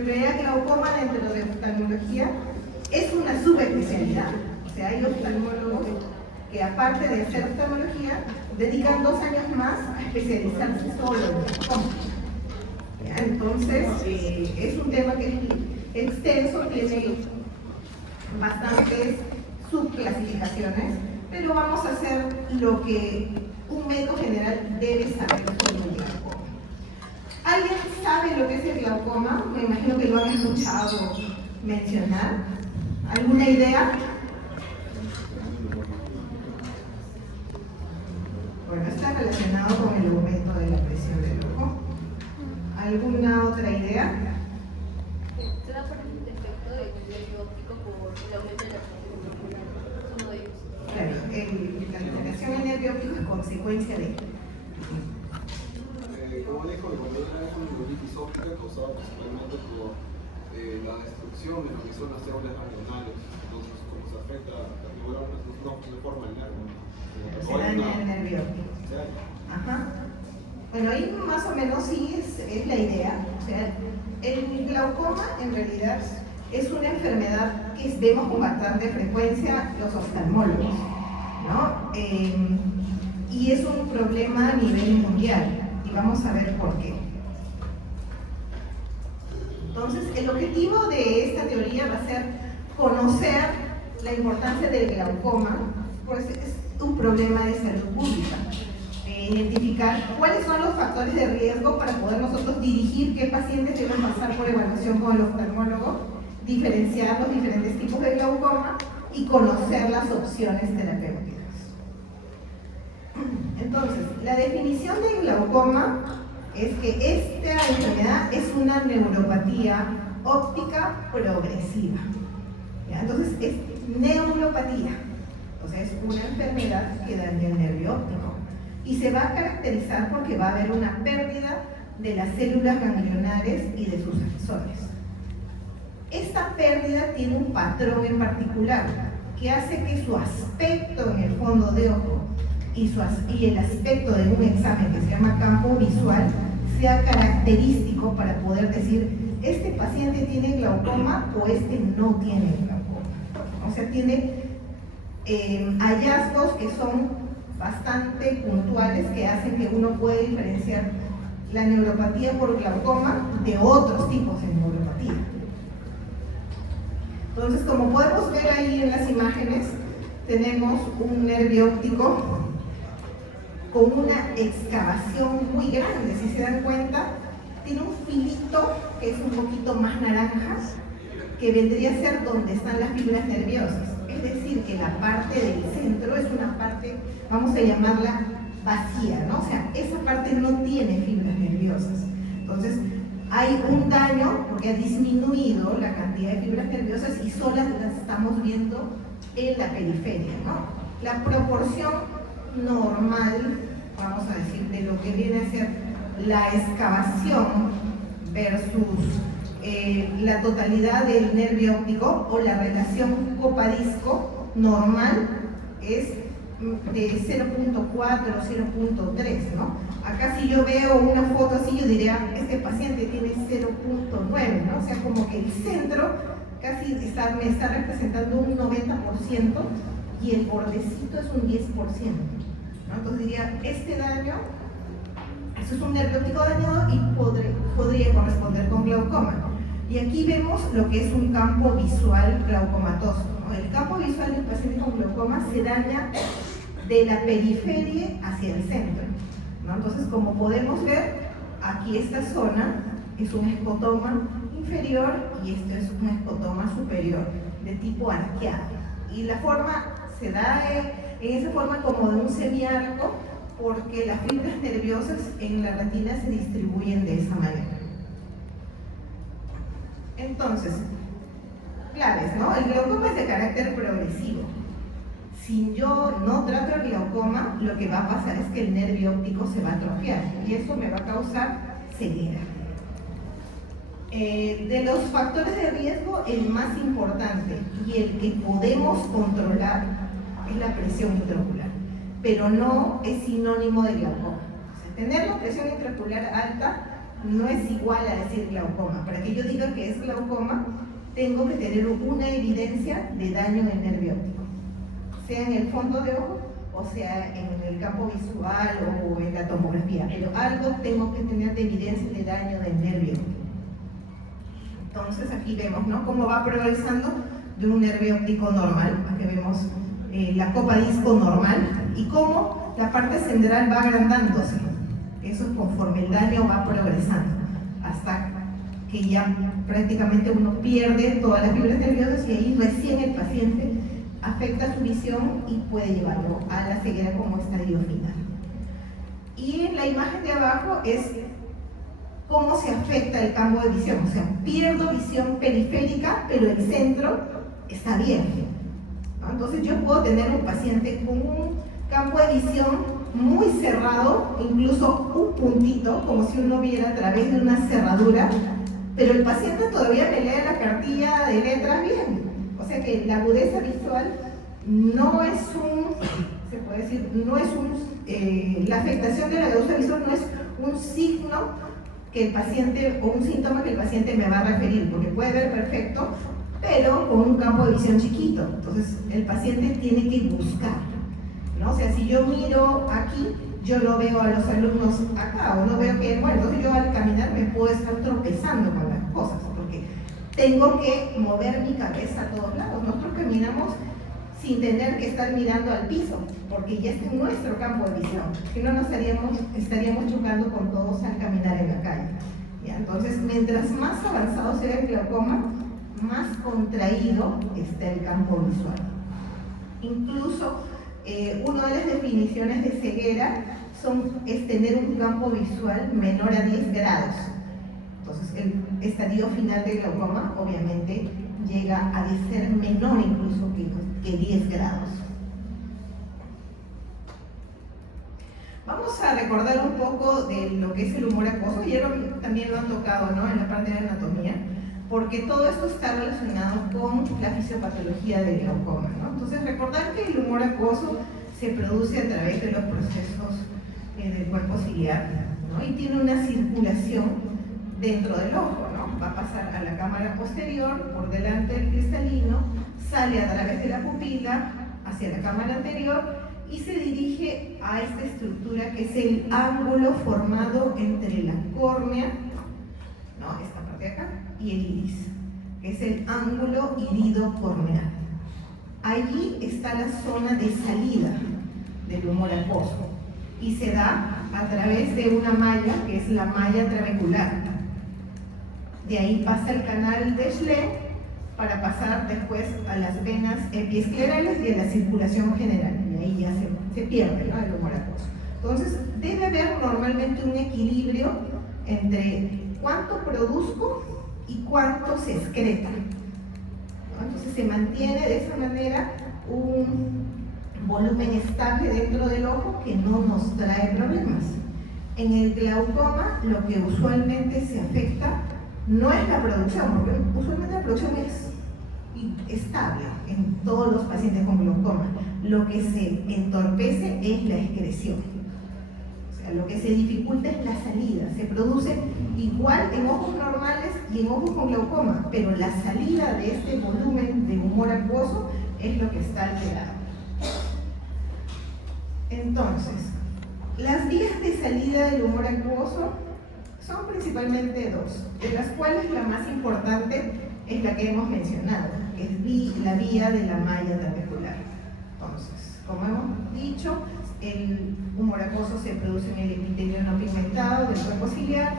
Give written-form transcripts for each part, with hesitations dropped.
En realidad, glaucoma dentro de oftalmología es una subespecialidad. O sea, hay oftalmólogos que, aparte de hacer oftalmología, dedican 2 años más a especializarse solo en glaucoma. Entonces, es un tema que es extenso, tiene bastantes subclasificaciones, pero vamos a hacer lo que un médico general debe saber sobre el glaucoma. ¿Alguien sabe lo que es el glaucoma? Me imagino que lo han escuchado mencionar. ¿Alguna idea? Bueno, está relacionado con el aumento de la presión del ojo. ¿Alguna otra idea? Se da por el efecto del nervio óptico por el aumento de la presión ocular. Es uno de ellos. Claro, la alteración del nervio óptico es consecuencia de... Como dijo, el problema es una neuritis óptica causada principalmente por la destrucción de lo que son las células ganglionales. Entonces, como se afecta particularmente de forma el nervio. Se daña el nervio óptico. Ajá. Bueno, ahí más o menos sí es la idea. O sea, el glaucoma en realidad es una enfermedad que vemos con bastante frecuencia los oftalmólogos, ¿no? Y es un problema a nivel mundial. Y vamos a ver por qué. Entonces, el objetivo de esta teoría va a ser conocer la importancia del glaucoma, pues es un problema de salud pública. Identificar cuáles son los factores de riesgo para poder nosotros dirigir qué pacientes deben pasar por evaluación con el oftalmólogo, diferenciar los diferentes tipos de glaucoma y conocer las opciones terapéuticas. Entonces, la definición de glaucoma es que esta enfermedad es una neuropatía óptica progresiva. ¿Ya? Entonces, es neuropatía, o sea, es una enfermedad que daña el nervio óptico y se va a caracterizar porque va a haber una pérdida de las células ganglionares y de sus axones. Esta pérdida tiene un patrón en particular que hace que su aspecto en el fondo de ojo y el aspecto de un examen que se llama campo visual sea característico para poder decir este paciente tiene glaucoma o este no tiene glaucoma. O sea, tiene hallazgos que son bastante puntuales que hacen que uno pueda diferenciar la neuropatía por glaucoma de otros tipos de neuropatía. Entonces, como podemos ver ahí en las imágenes, tenemos un nervio óptico con una excavación muy grande. Si se dan cuenta, tiene un filito que es un poquito más naranja, que vendría a ser donde están las fibras nerviosas. Es decir, que la parte del centro es una parte, vamos a llamarla vacía, ¿no? O sea, esa parte no tiene fibras nerviosas. Entonces, hay un daño porque ha disminuido la cantidad de fibras nerviosas y solas las estamos viendo en la periferia, ¿no? La proporción normal, vamos a decir, de lo que viene a ser la excavación versus la totalidad del nervio óptico o la relación copa-disco normal es de 0.4 o 0.3, ¿no? Acá si yo veo una foto así, yo diría, este paciente tiene 0.9, ¿no? O sea, como que el centro casi me está representando un 90% y el bordecito es un 10%, ¿no? Entonces diría, este daño, eso es un nervio óptico dañado y podría corresponder con glaucoma. Y aquí vemos lo que es un campo visual glaucomatoso, ¿no? El campo visual del paciente con glaucoma se daña de la periferia hacia el centro, ¿no? Entonces, como podemos ver, aquí esta zona es un escotoma inferior y este es un escotoma superior de tipo arqueado. Y la forma se da en esa forma como de un semiarco porque las fibras nerviosas en la retina se distribuyen de esa manera. Entonces, claves, ¿no? El glaucoma es de carácter progresivo. Si yo no trato el glaucoma, lo que va a pasar es que el nervio óptico se va a atrofiar y eso me va a causar ceguera. De los factores de riesgo, el más importante y el que podemos controlar es la presión intraocular, pero no es sinónimo de glaucoma. O sea, tener la presión intraocular alta no es igual a decir glaucoma. Para que yo diga que es glaucoma, tengo que tener una evidencia de daño en el nervio óptico, sea en el fondo de ojo o sea en el campo visual o en la tomografía, pero algo tengo que tener de evidencia de daño del nervio óptico. Entonces aquí vemos, ¿no?, cómo va progresando de un nervio óptico normal. Aquí vemos la copa disco normal y cómo la parte central va agrandándose. Eso es conforme el daño va progresando, hasta que ya prácticamente uno pierde todas las fibras nerviosas y ahí recién el paciente afecta su visión y puede llevarlo a la ceguera como estadio final. Y en la imagen de abajo es cómo se afecta el campo de visión. O sea, pierdo visión periférica, pero el centro está bien, ¿no? Entonces yo puedo tener un paciente con un campo de visión muy cerrado, incluso un puntito, como si uno viera a través de una cerradura, pero el paciente todavía me lee la cartilla de letras bien. O sea que la agudeza visual no es se puede decir, no es la afectación de la agudeza visual no es un signo que el paciente, o un síntoma que el paciente me va a referir, porque puede ver perfecto, pero con un campo de visión chiquito. Entonces el paciente tiene que buscar, ¿no? O sea, si yo miro aquí, yo no veo a los alumnos acá, o no veo que, bueno, entonces yo al caminar me puedo estar tropezando con las cosas, porque tengo que mover mi cabeza a todos lados. Nosotros caminamos sin tener que estar mirando al piso, porque ya está en nuestro campo de visión. Si no, estaríamos chocando con todos al caminar en la calle. ¿Ya? Entonces, mientras más avanzado sea el glaucoma, más contraído está el campo visual. Incluso, una de las definiciones de ceguera es tener un campo visual menor a 10 grados. Entonces, el estadio final del glaucoma, obviamente, llega a ser menor incluso que 10 grados. Vamos a recordar un poco de lo que es el humor acuoso, y también lo han tocado, ¿no?, en la parte de anatomía, porque todo esto está relacionado con la fisiopatología del glaucoma, ¿no? Entonces, recordar que el humor acuoso se produce a través de los procesos del cuerpo ciliar, ¿no?, y tiene una circulación dentro del ojo, ¿no? Va a pasar a la cámara posterior, por delante del cristalino, sale a través de la pupila hacia la cámara anterior y se dirige a esta estructura que es el ángulo formado entre la córnea, ¿no?, esta parte de acá, y el iris, que es el ángulo irido-corneal. Allí está la zona de salida del humor acuoso y se da a través de una malla que es la malla trabecular. De ahí pasa el canal de Schlemm para pasar después a las venas epiesclerales y a la circulación general, y ahí ya se pierde, ¿no?, el humor acuoso. Entonces debe haber normalmente un equilibrio entre cuánto produzco y cuánto se excreta, ¿no? Entonces se mantiene de esa manera un volumen estable dentro del ojo que no nos trae problemas. En el glaucoma lo que usualmente se afecta no es la producción, porque usualmente la producción es estable en todos los pacientes con glaucoma. Lo que se entorpece es la excreción. O sea, lo que se dificulta es la salida. Se produce igual en ojos normales y en ojos con glaucoma, pero la salida de este volumen de humor acuoso es lo que está alterado. Entonces, las vías de salida del humor acuoso son principalmente dos, de las cuales la más importante es la que hemos mencionado, que es la vía de la malla trabecular. Entonces, como hemos dicho, el humor acuoso se produce en el epitelio no pigmentado del cuerpo ciliar,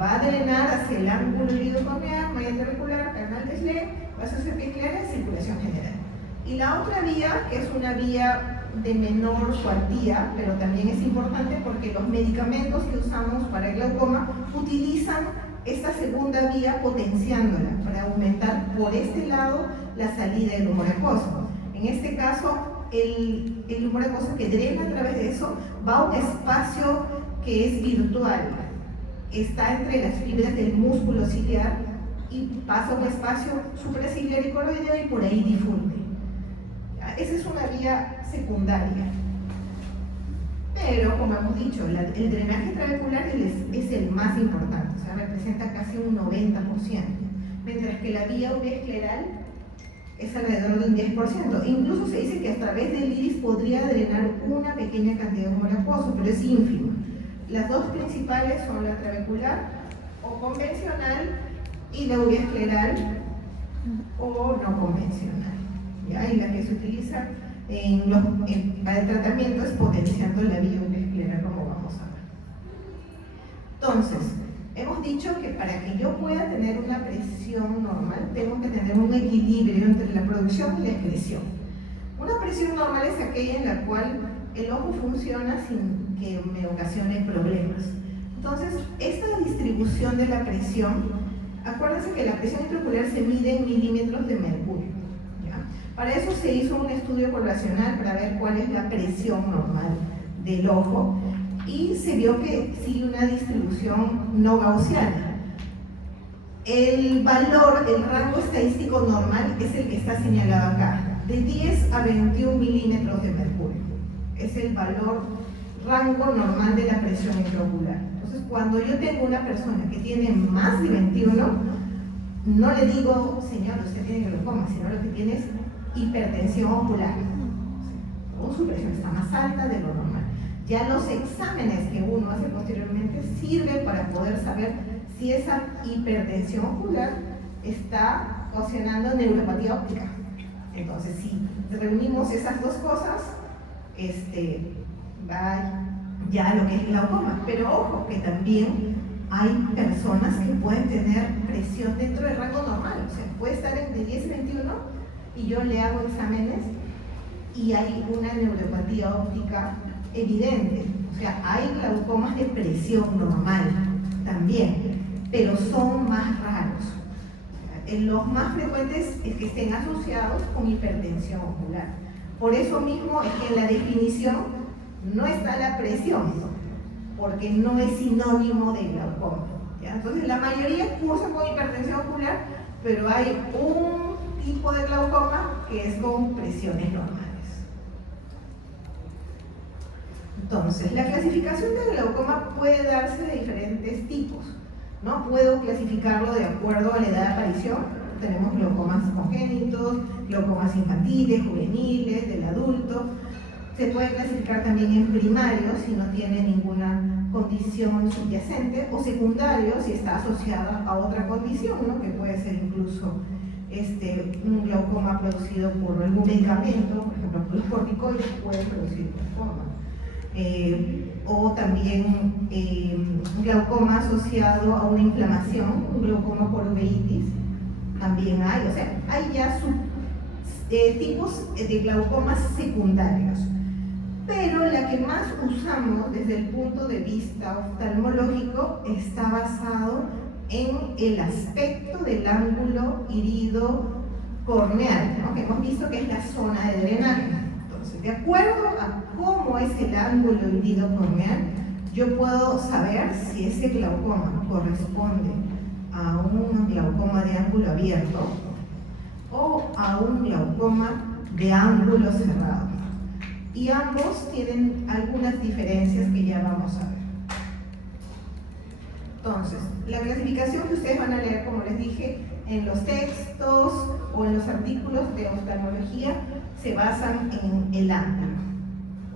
va a drenar hacia el ángulo irido-corneal, malla trabecular, canal de Schlemm, vasos epiesclerales, circulación general. Y la otra vía, que es una vía de menor cuantía, pero también es importante porque los medicamentos que usamos para el glaucoma utilizan esta segunda vía potenciándola para aumentar por este lado la salida del humor acuoso. En este caso, el humor acuoso que drena a través de eso va a un espacio que es virtual, está entre las fibras del músculo ciliar y pasa a un espacio supraciliar y coroideo y por ahí difunde. Esa es una vía secundaria. Pero, como hemos dicho, el drenaje trabecular es el más importante, o sea, representa casi un 90%, mientras que la vía ureescleral es alrededor de un 10%. Incluso se dice que a través del iris podría drenar una pequeña cantidad de humor acuoso, pero es ínfimo. Las dos principales son la trabecular o convencional y la ureescleral o no convencional, ¿ya? Y la que se utiliza para el tratamiento es potenciando la vía ureescleral, como vamos a ver. Entonces, hemos dicho que para que yo pueda tener una presión normal, tengo que tener un equilibrio entre la producción y la excreción. Una presión normal es aquella en la cual el ojo funciona sin que me ocasione problemas. Entonces, esta distribución de la presión, acuérdense que la presión intraocular se mide en milímetros de mercurio, ¿ya? Para eso se hizo un estudio poblacional para ver cuál es la presión normal del ojo y se vio que sigue una distribución no gaussiana. El valor, el rango estadístico normal es el que está señalado acá, de 10 a 21 milímetros de mercurio. Es el valor, rango normal de la presión intraocular. Entonces, cuando yo tengo una persona que tiene más de 21, no le digo, señor, usted tiene glaucoma, sino lo que tiene es hipertensión ocular. O su presión está más alta de lo normal. Ya los exámenes que uno hace posteriormente sirven para poder saber si esa hipertensión ocular está ocasionando neuropatía óptica. Entonces, si reunimos esas dos cosas, va ya lo que es glaucoma. Pero ojo, que también hay personas que pueden tener presión dentro del rango normal. O sea, puede estar entre 10 y 21 y yo le hago exámenes y hay una neuropatía óptica evidente. O sea, hay glaucomas de presión normal también, pero son más raros. Los más frecuentes es que estén asociados con hipertensión ocular. Por eso mismo es que en la definición no está la presión, porque no es sinónimo de glaucoma, ¿ya? Entonces la mayoría cursan con hipertensión ocular, pero hay un tipo de glaucoma que es con presiones normales. Entonces, la clasificación de glaucoma puede darse de diferentes tipos, ¿no? Puedo clasificarlo de acuerdo a la edad de aparición. Tenemos glaucomas congénitos, glaucomas infantiles, juveniles, del adulto. Se puede clasificar también en primario si no tiene ninguna condición subyacente, o secundario si está asociada a otra condición, ¿no? Que puede ser incluso un glaucoma producido por algún medicamento, por ejemplo, los corticoides pueden producir glaucoma. O también un glaucoma asociado a una inflamación, un glaucoma por uveitis, también hay. O sea, hay ya tipos de glaucomas secundarios. Pero la que más usamos desde el punto de vista oftalmológico está basado en el aspecto del ángulo irido corneal, ¿no? Que hemos visto que es la zona de drenaje. Entonces, de acuerdo a cómo es el ángulo irido corneal, yo puedo saber si ese glaucoma corresponde a un glaucoma de ángulo abierto o a un glaucoma de ángulo cerrado. Y ambos tienen algunas diferencias que ya vamos a ver. Entonces, la clasificación que ustedes van a leer, como les dije, en los textos o en los artículos de oftalmología, se basan en el ángulo,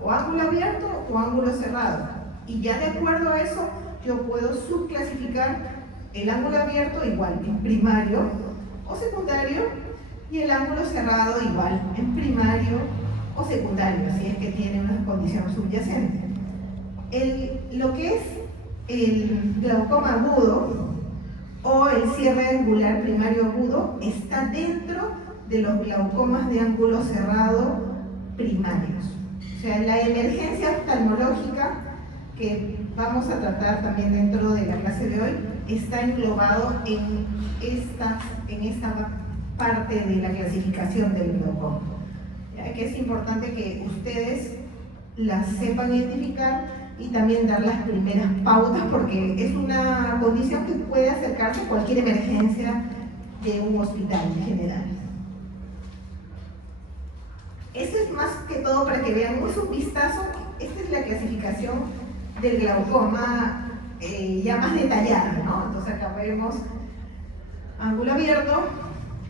o ángulo abierto o ángulo cerrado. Y ya de acuerdo a eso, yo puedo subclasificar el ángulo abierto igual en primario o secundario, y el ángulo cerrado igual en primario o secundario, si es que tiene una condición subyacente. Lo que es el glaucoma agudo o el cierre angular primario agudo está dentro de los glaucomas de ángulo cerrado primarios. O sea, la emergencia oftalmológica que vamos a tratar también dentro de la clase de hoy está englobado en esta parte de la clasificación del glaucoma, que es importante que ustedes las sepan identificar y también dar las primeras pautas, porque es una condición que puede acercarse a cualquier emergencia de un hospital en general. Esto es más que todo para que vean, es un vistazo esta es la clasificación del glaucoma ya más detallada, ¿no? Entonces acá vemos ángulo abierto,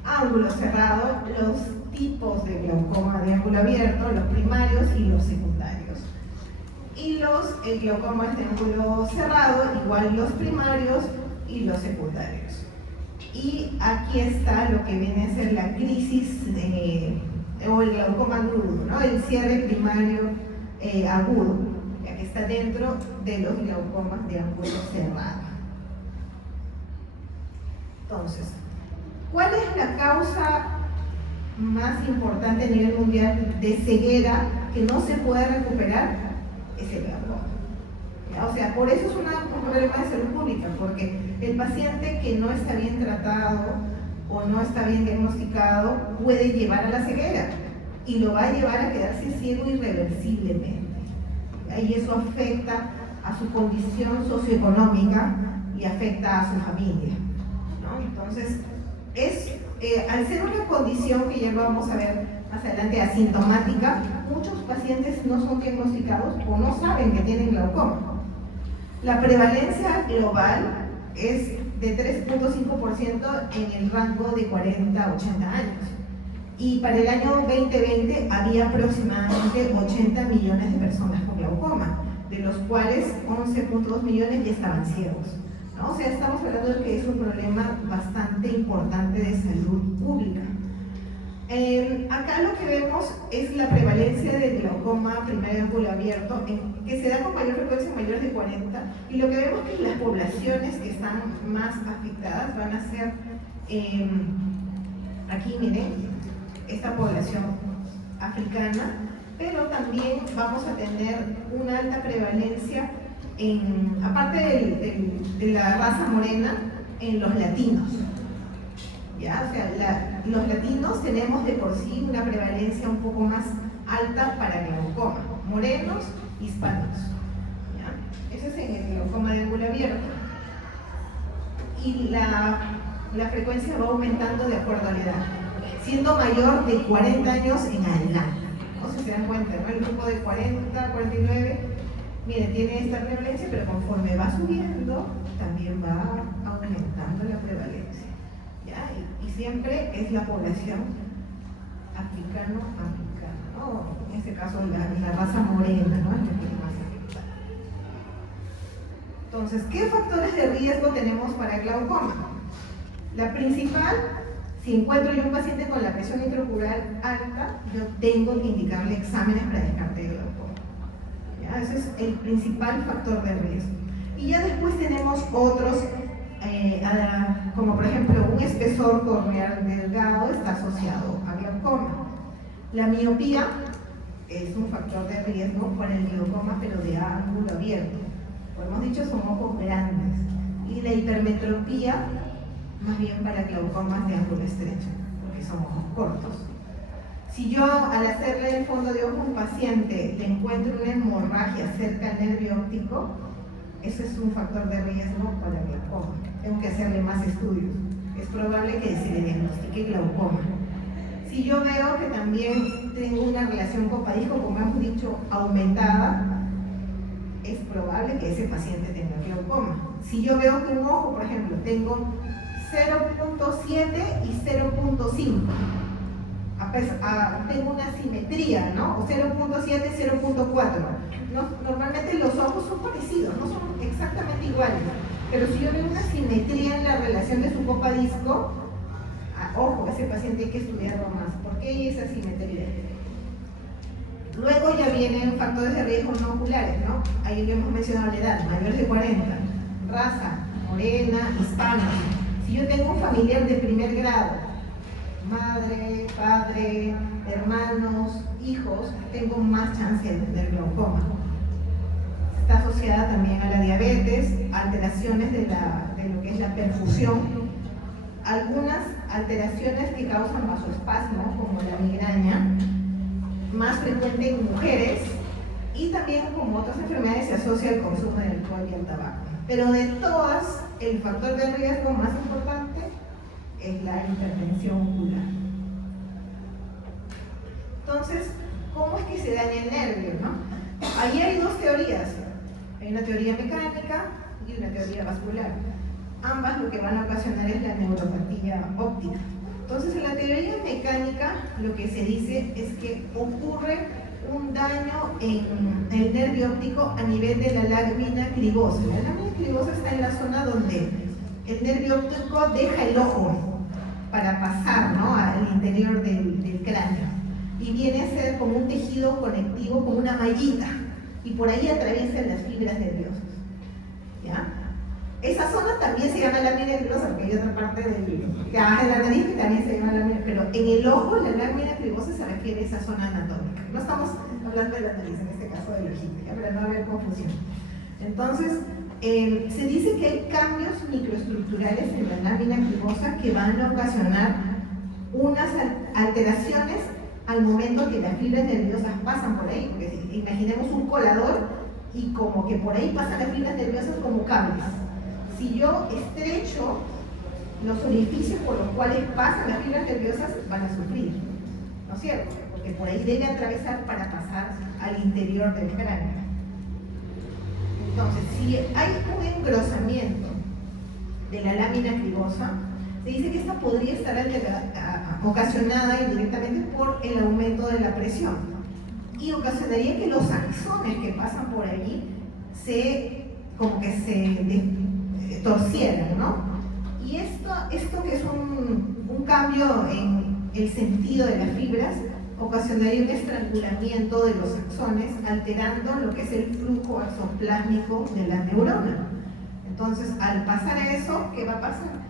ángulo cerrado, los tipos de glaucoma de ángulo abierto, los primarios y los secundarios. Y los glaucomas de ángulo cerrado, igual los primarios y los secundarios. Y aquí está lo que viene a ser la crisis o el glaucoma agudo, ¿no? El cierre primario agudo, ya que está dentro de los glaucomas de ángulo cerrado. Entonces, ¿cuál es la causa más importante a nivel mundial de ceguera que no se puede recuperar? Es el glaucoma. ¿Ya? O sea, por eso es un problema de salud pública, porque el paciente que no está bien tratado o no está bien diagnosticado puede llevar a la ceguera y lo va a llevar a quedarse ciego irreversiblemente. Y eso afecta a su condición socioeconómica y afecta a su familia, ¿no? Entonces, al ser una condición que ya lo vamos a ver más adelante asintomática, muchos pacientes no son diagnosticados o no saben que tienen glaucoma. La prevalencia global es de 3.5% en el rango de 40 a 80 años. Y para el año 2020 había aproximadamente 80 millones de personas con glaucoma, de los cuales 11.2 millones ya estaban ciegos, ¿no? O sea, estamos hablando de que es un problema bastante importante de salud pública. Acá lo que vemos es la prevalencia del glaucoma primario ángulo abierto, que se da con mayor frecuencia en mayores de 40, y lo que vemos es que las poblaciones que están más afectadas van a ser, aquí miren, esta población africana, pero también vamos a tener una alta prevalencia, aparte de la raza morena, en los latinos. ¿Ya? O sea, los latinos tenemos de por sí una prevalencia un poco más alta para glaucoma, morenos, hispanos. ¿Ya? Eso es en el glaucoma de ángulo abierto. Y la frecuencia va aumentando de acuerdo a la edad, siendo mayor de 40 años en adelante. No sé si se dan cuenta, ¿no? El grupo de 40, 49, miren, tiene esta prevalencia, pero conforme va subiendo, también va aumentando la prevalencia. ¿Ya? Y siempre es la población africana, ¿no? En este caso la raza morena, ¿no? Es la que más afecta. Entonces, ¿qué factores de riesgo tenemos para el glaucoma? La principal, si encuentro yo un paciente con la presión intraocular alta, yo tengo que indicarle exámenes para descarte de glaucoma. ¿Ya? Ese es el principal factor de riesgo. Y ya después tenemos otros, como por ejemplo un espesor corneal delgado está asociado a glaucoma. La miopía es un factor de riesgo para el glaucoma, pero de ángulo abierto. Como hemos dicho, son ojos grandes. Y la hipermetropía, más bien para glaucomas de ángulo estrecho, porque son ojos cortos. Si yo al hacerle el fondo de ojo a un paciente le encuentro una hemorragia cerca al nervio óptico, eso es un factor de riesgo para el glaucoma. Tengo que hacerle más estudios. Es probable que se le diagnostique glaucoma. Si yo veo que también tengo una relación copa-disco, como hemos dicho, aumentada, es probable que ese paciente tenga glaucoma. Si yo veo que un ojo, por ejemplo, tengo 0.7 y 0.5, tengo una simetría, ¿no? O 0.7, 0.4. Normalmente los ojos son parecidos, no son exactamente iguales, pero si yo veo una simetría en la relación de su copa disco, ojo, ese paciente hay que estudiarlo más, porque hay esa simetría. Luego ya vienen factores de riesgo no oculares, ¿no? Ahí hemos mencionado la edad, mayores de 40, raza, morena, hispana. Si yo tengo un familiar de primer grado, madre, padre, hermanos, hijos, tengo más chance de tener glaucoma. Está asociada también a la diabetes, alteraciones de lo que es la perfusión, algunas alteraciones que causan vasoespasmo, como la migraña, más frecuente en mujeres, y también como otras enfermedades se asocia al consumo de alcohol y el tabaco. Pero de todas, el factor de riesgo más importante es la hipertensión ocular. Entonces, ¿cómo es que se daña el nervio, no? ahí hay dos teorías. Hay una teoría mecánica y una teoría vascular. Ambas lo que van a ocasionar es la neuropatía óptica. Entonces, en la teoría mecánica lo que se dice es que ocurre un daño en el nervio óptico a nivel de la lámina cribosa. La lámina cribosa está en la zona donde el nervio óptico deja el ojo para pasar, ¿no?, al interior del cráneo. Y viene a ser como un tejido conectivo, como una mallita. Y por ahí atraviesan las fibras nerviosas. ¿Ya? Esa zona también se llama lámina cribosa, porque hay otra parte que baja de la nariz que también se llama lámina, pero en el ojo la lámina cribosa se refiere a esa zona anatómica. No estamos hablando de la nariz, en este caso de la ojita, para no haber confusión. Entonces, se dice que hay cambios microestructurales en la lámina cribosa que van a ocasionar unas alteraciones al momento que las fibras nerviosas pasan por ahí, porque si imaginemos un colador y como que por ahí pasan las fibras nerviosas como cables. Si yo estrecho los orificios por los cuales pasan las fibras nerviosas, van a sufrir, ¿no es cierto? Porque por ahí debe atravesar para pasar al interior del cráneo. Entonces, si hay un engrosamiento de la lámina cribosa, se dice que esta podría estar ocasionada indirectamente por el aumento de la presión y ocasionaría que los axones que pasan por allí como que se torcieran, ¿no? Y esto que es un cambio en el sentido de las fibras, ocasionaría un estrangulamiento de los axones, alterando lo que es el flujo axoplásmico de la neurona. Entonces, al pasar a eso, ¿qué va a pasar?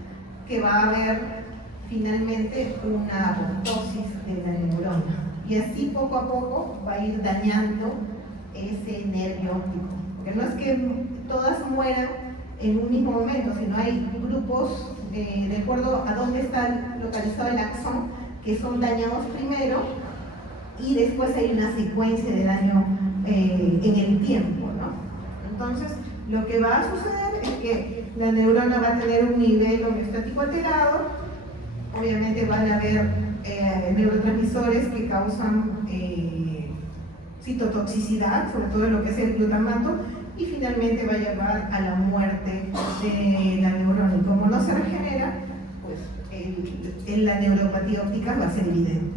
Que va a haber finalmente una apoptosis de la neurona. Y así poco a poco va a ir dañando ese nervio óptico. Porque no es que todas mueran en un mismo momento, sino hay grupos de acuerdo a dónde está localizado el axón, que son dañados primero y después hay una secuencia de daño en el tiempo, ¿no? Entonces, lo que va a suceder es que la neurona va a tener un nivel homeostático alterado, obviamente van a haber neurotransmisores que causan citotoxicidad, sobre todo lo que es el glutamato, y finalmente va a llevar a la muerte de la neurona. Y como no se regenera, pues la neuropatía óptica va a ser evidente.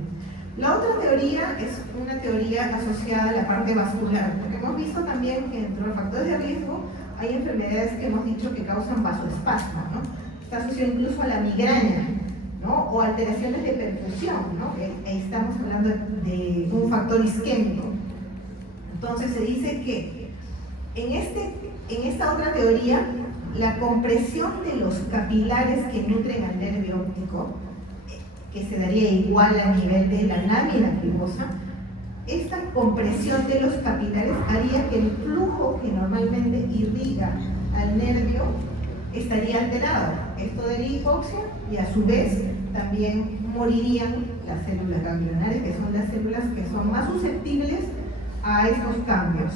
La otra teoría es una teoría asociada a la parte vascular, porque hemos visto también que entre los factores de riesgo hay enfermedades que hemos dicho que causan vasoespasmo, ¿no? Está asociado incluso a la migraña, ¿no? O alteraciones de perfusión, ¿no? Estamos hablando de un factor isquémico. Entonces se dice que en esta otra teoría, la compresión de los capilares que nutren al nervio óptico, que se daría igual a nivel de la lámina cribosa, esta compresión de los capilares haría que el flujo que normalmente irriga al nervio estaría alterado. Esto daría hipoxia y a su vez también morirían las células ganglionares, que son las células que son más susceptibles a estos cambios,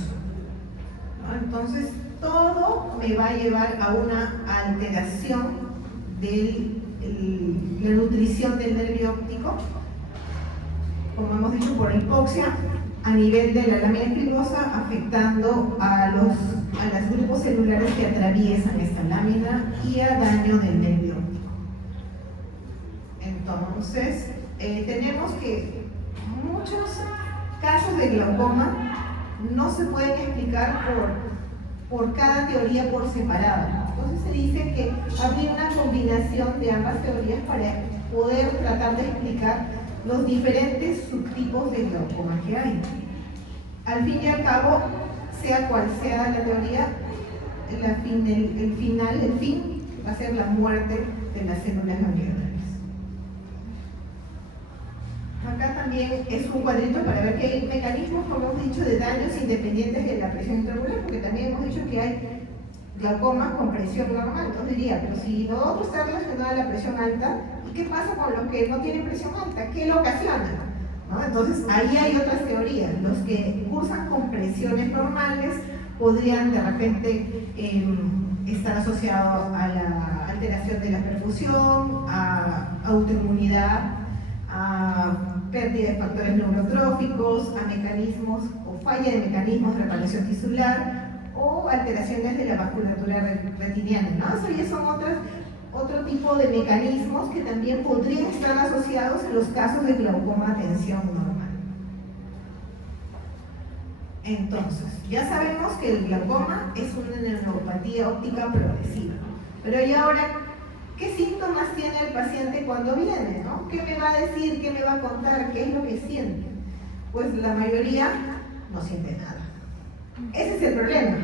¿no? Entonces, todo me va a llevar a una alteración de la nutrición del nervio óptico, como hemos dicho, por hipoxia a nivel de la lámina cribosa, afectando a los grupos celulares que atraviesan esta lámina y a daño del nervio óptico. Entonces, tenemos que muchos casos de glaucoma no se pueden explicar por cada teoría por separado. Entonces se dice que habría una combinación de ambas teorías para poder tratar de explicar los diferentes subtipos de glaucoma que hay. Al fin y al cabo, sea cual sea la teoría, el fin va a ser la muerte de las células ganglionares. Acá también es un cuadrito para ver que hay mecanismos, como hemos dicho, de daños independientes de la presión intraocular, porque también hemos dicho que hay glaucoma con presión normal. Entonces diría, pero si lo otro está relacionado a la presión alta, ¿y qué pasa con los que no tienen presión alta? ¿Qué lo ocasiona? ¿No? Entonces ahí hay otras teorías. Los que cursan con presiones normales podrían de repente estar asociados a la alteración de la perfusión, a autoinmunidad, a pérdida de factores neurotróficos, a mecanismos o falla de mecanismos de reparación tisular o alteraciones de la vasculatura retiniana, ¿no? Eso ya son otro tipo de mecanismos que también podrían estar asociados en los casos de glaucoma a tensión normal. Entonces, ya sabemos que el glaucoma es una neuropatía óptica progresiva, pero ¿y ahora qué síntomas tiene el paciente cuando viene, ¿no? ¿Qué me va a decir? ¿Qué me va a contar? ¿Qué es lo que siente? Pues la mayoría no siente nada. Ese es el problema,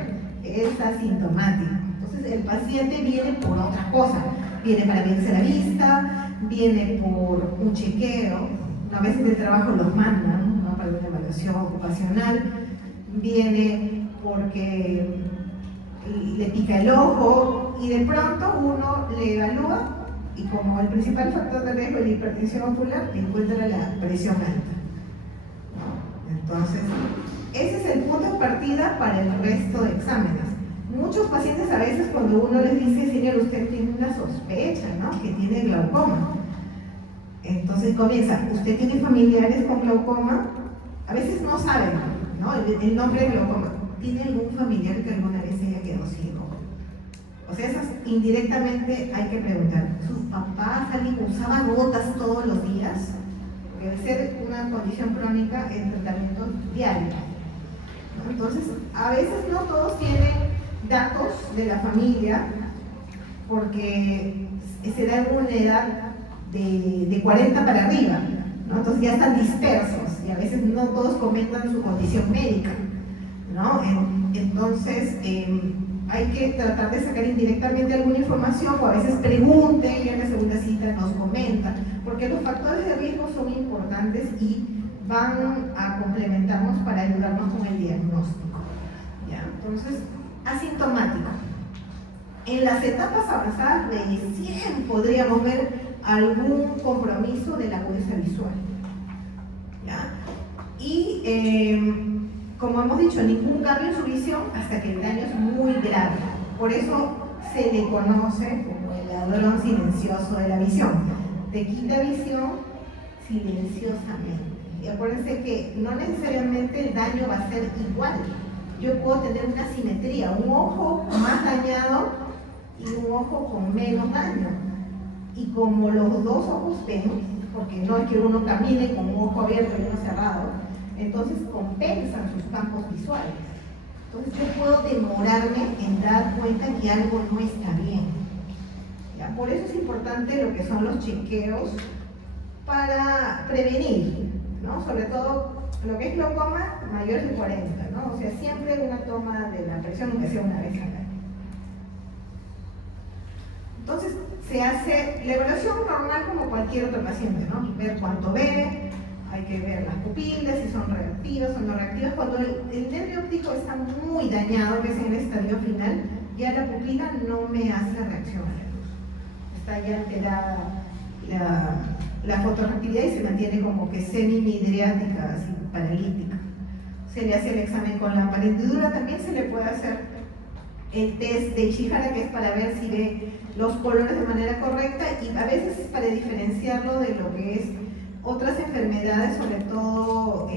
es asintomático. Entonces el paciente viene por otra cosa, viene para verse la vista, viene por un chequeo, a veces el trabajo los mandan, ¿no? Para una evaluación ocupacional, viene porque le pica el ojo y de pronto uno le evalúa y como el principal factor de riesgo es la hipertensión ocular, encuentra la presión alta, ¿no? Entonces, ese es el punto de partida para el resto de exámenes. Muchos pacientes a veces cuando uno les dice, señor, usted tiene una sospecha, ¿no? Que tiene glaucoma. Entonces comienza, ¿usted tiene familiares con glaucoma? A veces no saben, ¿no? El nombre de glaucoma. ¿Tiene algún familiar que alguna vez haya quedado ciego? O sea, esas indirectamente hay que preguntar. ¿Sus papás, alguien usaba gotas todos los días? Debe ser una condición crónica en tratamiento diario, ¿no? Entonces, a veces no todos tienen datos de la familia porque se da en una edad de 40 para arriba, ¿no? Entonces ya están dispersos y a veces no todos comentan su condición médica, ¿no? Entonces hay que tratar de sacar indirectamente alguna información o a veces pregunte y en la segunda cita nos comenta, porque los factores de riesgo son importantes y van a complementarnos para ayudarnos con el diagnóstico, ¿ya? Entonces, asintomático. En las etapas avanzadas recién podríamos ver algún compromiso de la agudeza visual, ¿ya? Y como hemos dicho, ningún cambio en su visión hasta que el daño es muy grave. Por eso se le conoce como el ladrón silencioso de la visión. Te quita visión silenciosamente. Y acuérdense que no necesariamente el daño va a ser igual. Yo puedo tener una asimetría, un ojo más dañado y un ojo con menos daño. Y como los dos ojos ven, porque no es que uno camine con un ojo abierto y uno cerrado, entonces compensan sus campos visuales. Entonces yo puedo demorarme en dar cuenta que algo no está bien, ¿ya? Por eso es importante lo que son los chequeos para prevenir, ¿no? Sobre todo lo que es glaucoma mayores de 40, ¿no? O sea, siempre una toma de la presión, aunque sea una vez al año. Entonces se hace la evaluación normal como cualquier otro paciente, ¿no? Ver cuánto ve, hay que ver las pupilas, si son reactivas o no reactivas. Cuando el nervio óptico está muy dañado, que es en el estadio final, ya la pupila no me hace reacción a la luz. Está ya alterada la fotorreactividad y se mantiene como que semi-midriática, así, paralítica. Se le hace el examen con la hendidura, también se le puede hacer el test de Ishihara, que es para ver si ve los colores de manera correcta y a veces para diferenciarlo de lo que es otras enfermedades, sobre todo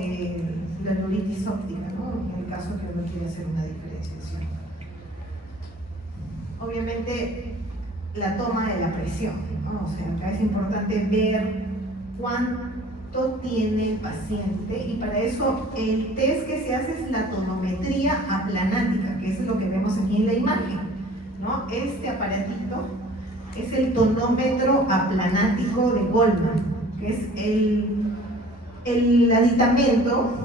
la neuritis óptica, ¿no? En el caso que uno quiere hacer una diferenciación. Obviamente la toma de la presión, ¿no? O sea, acá es importante ver cuánto tiene el paciente y para eso el test que se hace es la tonometría aplanática, que es lo que vemos aquí en la imagen, ¿no? Este aparatito es el tonómetro aplanático de Goldman, que es el aditamento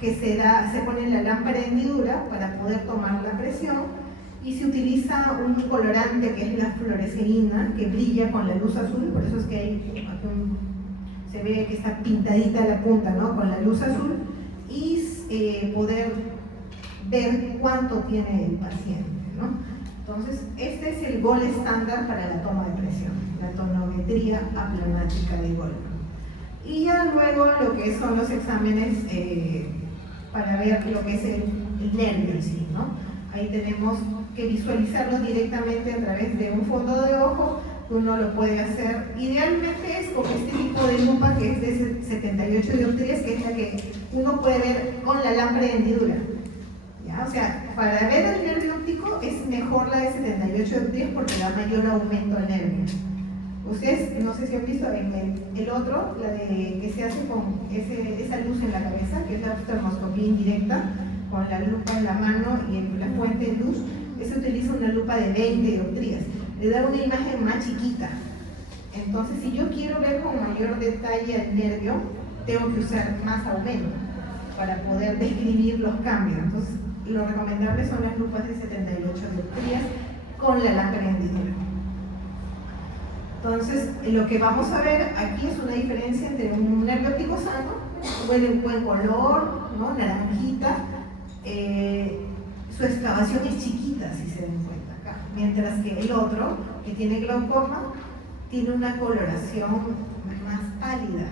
que se pone en la lámpara de hendidura para poder tomar la presión y se utiliza un colorante que es la fluoresceína que brilla con la luz azul, por eso es que se ve que está pintadita la punta, ¿no? Con la luz azul y poder ver cuánto tiene el paciente, ¿no? Entonces, este es el gol estándar para la toma de presión, la tonometría aplanática de Goldman. Y ya luego lo que son los exámenes para ver lo que es el nervio en sí, ¿no? Ahí tenemos que visualizarlo directamente a través de un fondo de ojo, uno lo puede hacer, idealmente es con este tipo de lupa que es de 78 78 dioptrías, que es la que uno puede ver con la lámpara de hendidura. ¿Ya? O sea, para ver el nervio óptico es mejor la de 78 dioptrías porque da mayor aumento al nervio. Ustedes, no sé si han visto en el otro, la de que se hace con esa luz en la cabeza, que es la oftalmoscopía indirecta, con la lupa en la mano y en la fuente de luz, se utiliza una lupa de 20 dioptrías. Le da una imagen más chiquita. Entonces, si yo quiero ver con mayor detalle el nervio, tengo que usar más aumento para poder describir los cambios. Entonces, lo recomendable son las lupas de 78 dioptrías con la lámpara de hendidura. Entonces, lo que vamos a ver aquí es una diferencia entre un nervio óptico sano, un buen color, ¿no? Naranjita, su excavación es chiquita, si se dan cuenta acá, mientras que el otro, que tiene glaucoma, tiene una coloración más pálida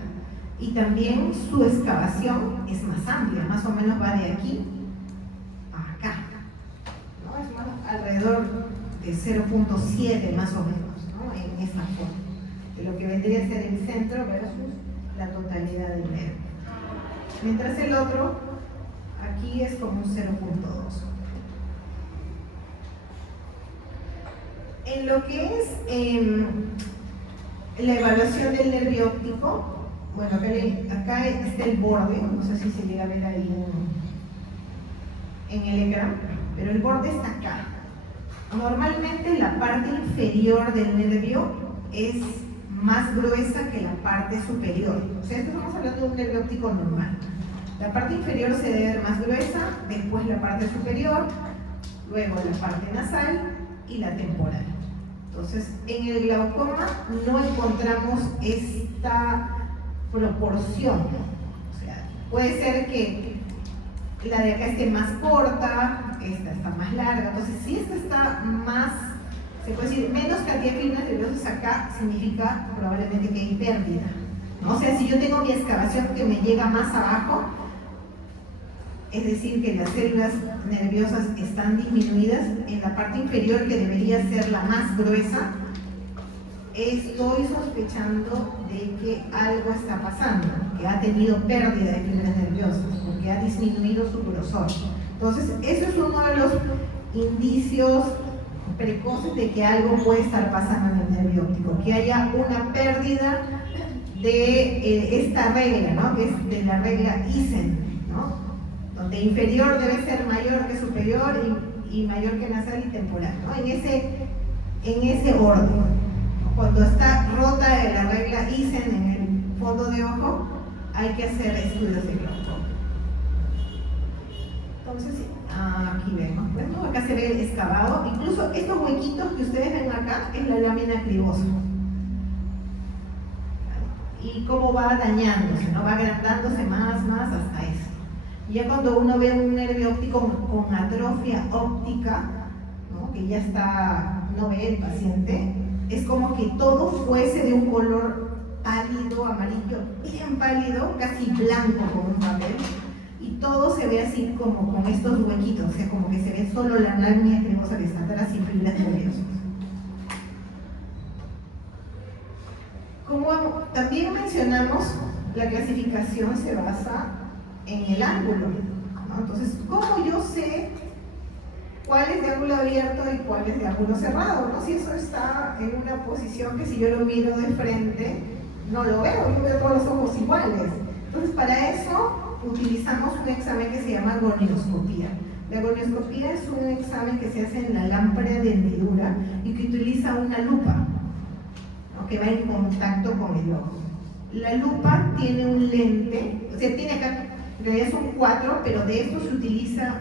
y también su excavación es más amplia, más o menos va de aquí a acá, ¿no? Es más alrededor de 0.7 más o menos, ¿no? En esta forma, de lo que vendría a ser el centro versus la totalidad del nervio. Mientras el otro, aquí es como un 0.2. En lo que es la evaluación del nervio óptico, bueno, acá está el borde, no sé si se llega a ver ahí en el ecrán, pero el borde está acá. Normalmente la parte inferior del nervio es más gruesa que la parte superior. O sea, estamos hablando de un nervio óptico normal. La parte inferior se debe ver más gruesa, después la parte superior, luego la parte nasal y la temporal. Entonces, en el glaucoma no encontramos esta proporción. O sea, puede ser que la de acá esté más corta, esta está más larga. Entonces, si esta está más, se puede decir, menos cantidad de fibras nerviosas acá, significa probablemente que hay pérdida, ¿no? O sea, si yo tengo mi excavación que me llega más abajo, es decir, que las células nerviosas están disminuidas en la parte inferior, que debería ser la más gruesa, estoy sospechando de que algo está pasando, que ha tenido pérdida de fibras nerviosas, porque ha disminuido su grosor. Entonces, eso es uno de los indicios precoces de que algo puede estar pasando en el nervio óptico, que haya una pérdida de esta regla, ¿no? Que es de la regla Isen, ¿no? Donde inferior debe ser mayor que superior y mayor que nasal y temporal, ¿no? En ese orden. Cuando está rota la regla Isen en el fondo de ojo, hay que hacer estudios de glaucoma. Entonces, aquí vemos, bueno, acá se ve el excavado. Incluso estos huequitos que ustedes ven acá es la lámina cribosa. Y cómo va dañándose, ¿no? Va agrandándose más hasta eso. Ya cuando uno ve un nervio óptico con atrofia óptica, ¿no? Que ya está, no ve el paciente, es como que todo fuese de un color pálido, amarillo, bien pálido, casi blanco como un papel, y todo se ve así como con estos huequitos, o sea, como que se ve solo la lámina cremosa que está atrás sin fibras nerviosas. Como también mencionamos, la clasificación se basa en el ángulo, ¿no? Entonces, ¿cómo yo sé cuál es de ángulo abierto y cuál es de ángulo cerrado, ¿no? Si eso está en una posición que si yo lo miro de frente, no lo veo, yo veo todos los ojos iguales. Entonces, para eso utilizamos un examen que se llama gonioscopía. La gonioscopía es un examen que se hace en la lámpara de hendidura y que utiliza una lupa, ¿no? Que va en contacto con el ojo. La lupa tiene un lente, o sea, tiene acá, en realidad son 4, pero de estos se utiliza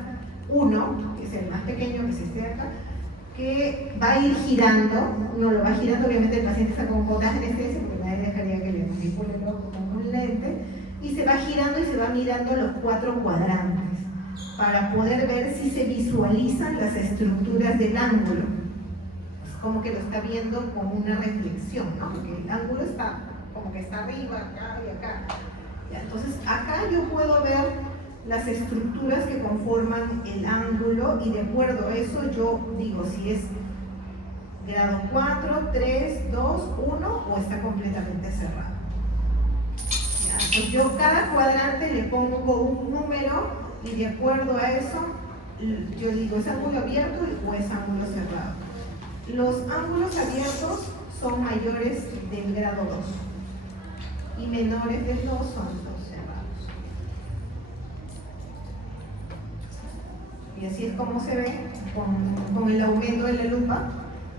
uno, que es el más pequeño, que es este de acá, que va a ir girando. Uno lo va girando, obviamente el paciente está con poca anestesia, porque nadie dejaría que le manipule el ojo con un lente, y se va girando y se va mirando los 4 cuadrantes, para poder ver si se visualizan las estructuras del ángulo. Es como que lo está viendo como una reflexión, ¿no? Porque el ángulo está como que está arriba, acá y acá. ¿Ya? Entonces, acá yo puedo ver las estructuras que conforman el ángulo y de acuerdo a eso yo digo si es grado 4, 3, 2, 1 o está completamente cerrado. Pues yo cada cuadrante le pongo un número y de acuerdo a eso, yo digo, ¿es ángulo abierto o es ángulo cerrado? Los ángulos abiertos son mayores del grado 2 y menores del 2 son los cerrados. Y así es como se ve con el aumento de la lupa,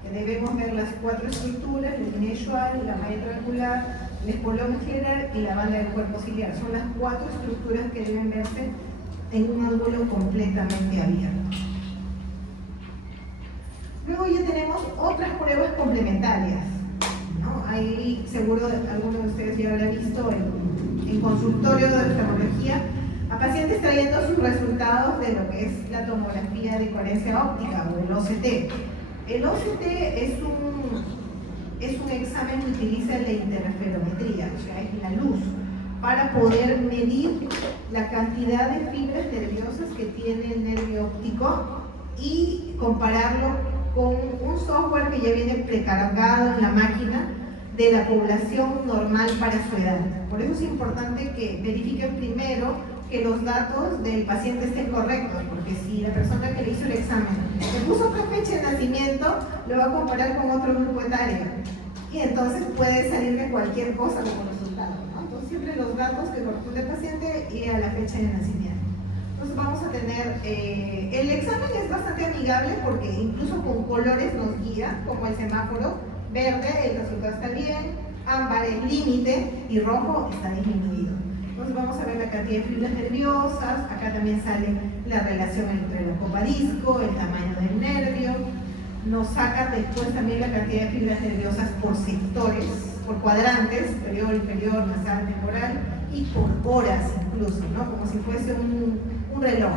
que debemos ver las 4 estructuras: la línea Schwarz, la malla triangular, el espolón escleral y la banda del cuerpo ciliar. Son las 4 estructuras que deben verse en un ángulo completamente abierto. Luego ya tenemos otras pruebas complementarias, ¿no? Ahí seguro algunos de ustedes ya habrán visto en consultorio de oftalmología a pacientes trayendo sus resultados de lo que es la tomografía de coherencia óptica o el OCT. El OCT es un examen que utiliza la interferometría, o sea, es la luz, para poder medir la cantidad de fibras nerviosas que tiene el nervio óptico y compararlo con un software que ya viene precargado en la máquina de la población normal para su edad. Por eso es importante que verifiquen primero que los datos del paciente estén correctos, porque si la persona que le hizo el examen le puso otra fecha de nacimiento, lo va a comparar con otro grupo etario y entonces puede salirle cualquier cosa como resultado, ¿no? Entonces siempre los datos que corresponde al paciente y a la fecha de nacimiento. Entonces vamos a tener, el examen es bastante amigable porque incluso con colores nos guía, como el semáforo: verde, el resultado está bien, ámbar es límite y rojo está disminuido. Entonces vamos a ver la cantidad de fibras nerviosas, acá también sale la relación entre la copa disco, el tamaño del nervio, nos saca después también la cantidad de fibras nerviosas por sectores, por cuadrantes, superior, inferior, nasal, temporal, y por horas incluso, ¿no? Como si fuese un reloj.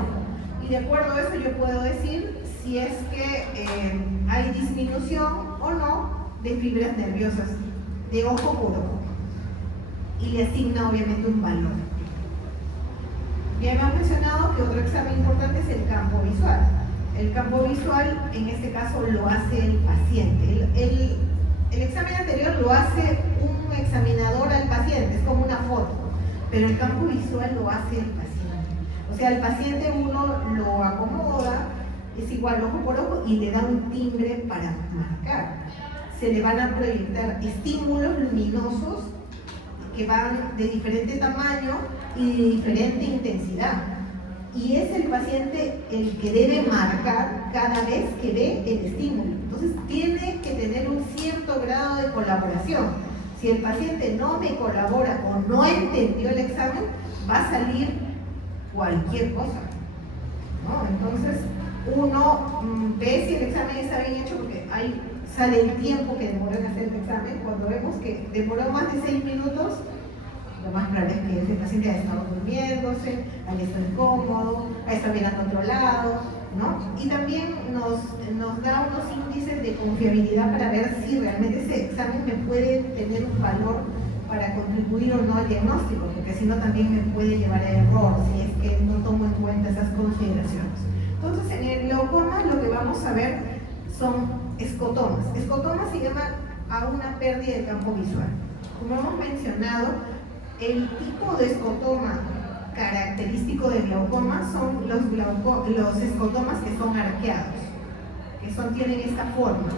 Y de acuerdo a eso yo puedo decir si es que hay disminución o no de fibras nerviosas de ojo por ojo. Y le asigna obviamente un valor. Ya hemos mencionado que otro examen importante es el campo visual. El campo visual en este caso lo hace el paciente. El examen anterior lo hace un examinador al paciente, es como una foto, pero el campo visual lo hace el paciente. O sea, el paciente uno lo acomoda, es igual ojo por ojo y le da un timbre para marcar. Se le van a proyectar estímulos luminosos que van de diferente tamaño y de diferente intensidad. Y es el paciente el que debe marcar cada vez que ve el estímulo. Entonces tiene que tener un cierto grado de colaboración. Si el paciente no me colabora o no entendió el examen, va a salir cualquier cosa, ¿no? Entonces uno ve si el examen está bien hecho porque ahí sale el tiempo que demoró en hacer el examen. Cuando vemos que demoró más de 6 minutos, lo más probable es que el paciente haya estado durmiéndose, haya estado incómodo, haya estado mirando a otro lado, ¿no? Y también nos da unos índices de confiabilidad para ver si realmente ese examen me puede tener un valor para contribuir o no al diagnóstico, porque si no también me puede llevar a error si es que no tomo en cuenta esas consideraciones. Entonces en el glaucoma lo que vamos a ver son escotomas. Escotomas se llama a una pérdida de campo visual. Como hemos mencionado, el tipo de escotoma característico del glaucoma son los escotomas que son arqueados, que tienen esta forma,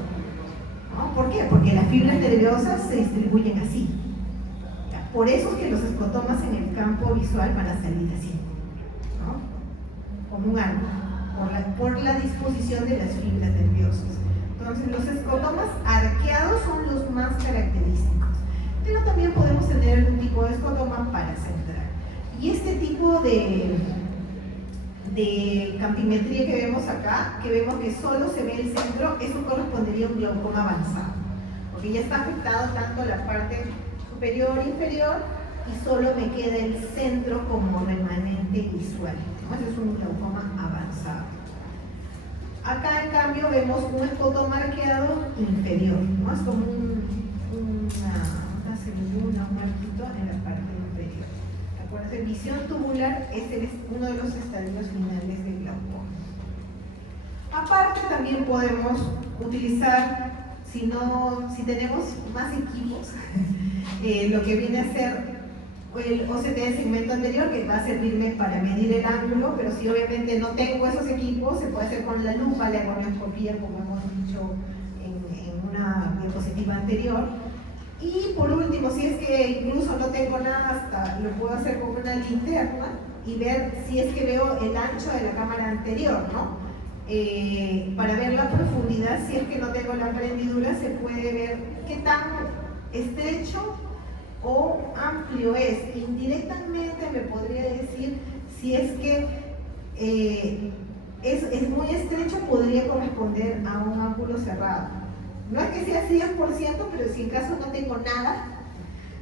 ¿no? ¿Por qué? Porque las fibras nerviosas se distribuyen así. Por eso es que los escotomas en el campo visual van a salir así, ¿no? Como un ángulo, por la disposición de las fibras nerviosas. Entonces los escotomas arqueados son los más característicos. Pero también podemos tener un tipo de escotoma paracentral. Y este tipo de campimetría que vemos acá, que vemos que solo se ve el centro, eso correspondería a un glaucoma avanzado, porque ya está afectado tanto la parte superior e inferior y solo me queda el centro como remanente visual. Ese es un glaucoma avanzado. Acá en cambio vemos un escotoma arqueado inferior, ¿no? Es como una célula, un marquito en la parte inferior. ¿De acuerdo? Visión tubular es uno de los estadios finales del glaucoma. Aparte también podemos utilizar, si tenemos más equipos, lo que viene a ser el OCT de segmento anterior, que va a servirme para medir el ángulo, pero si obviamente no tengo esos equipos, se puede hacer con la lupa, la gonioskopía, como hemos dicho en una diapositiva anterior. Y por último, si es que incluso no tengo nada, hasta lo puedo hacer con una linterna y ver si es que veo el ancho de la cámara anterior, ¿no? Para ver la profundidad, si es que no tengo la prendidura, se puede ver qué tan estrecho o amplio es. Indirectamente me podría decir si es que es muy estrecho, podría corresponder a un ángulo cerrado. No es que sea 100%, pero si en caso no tengo nada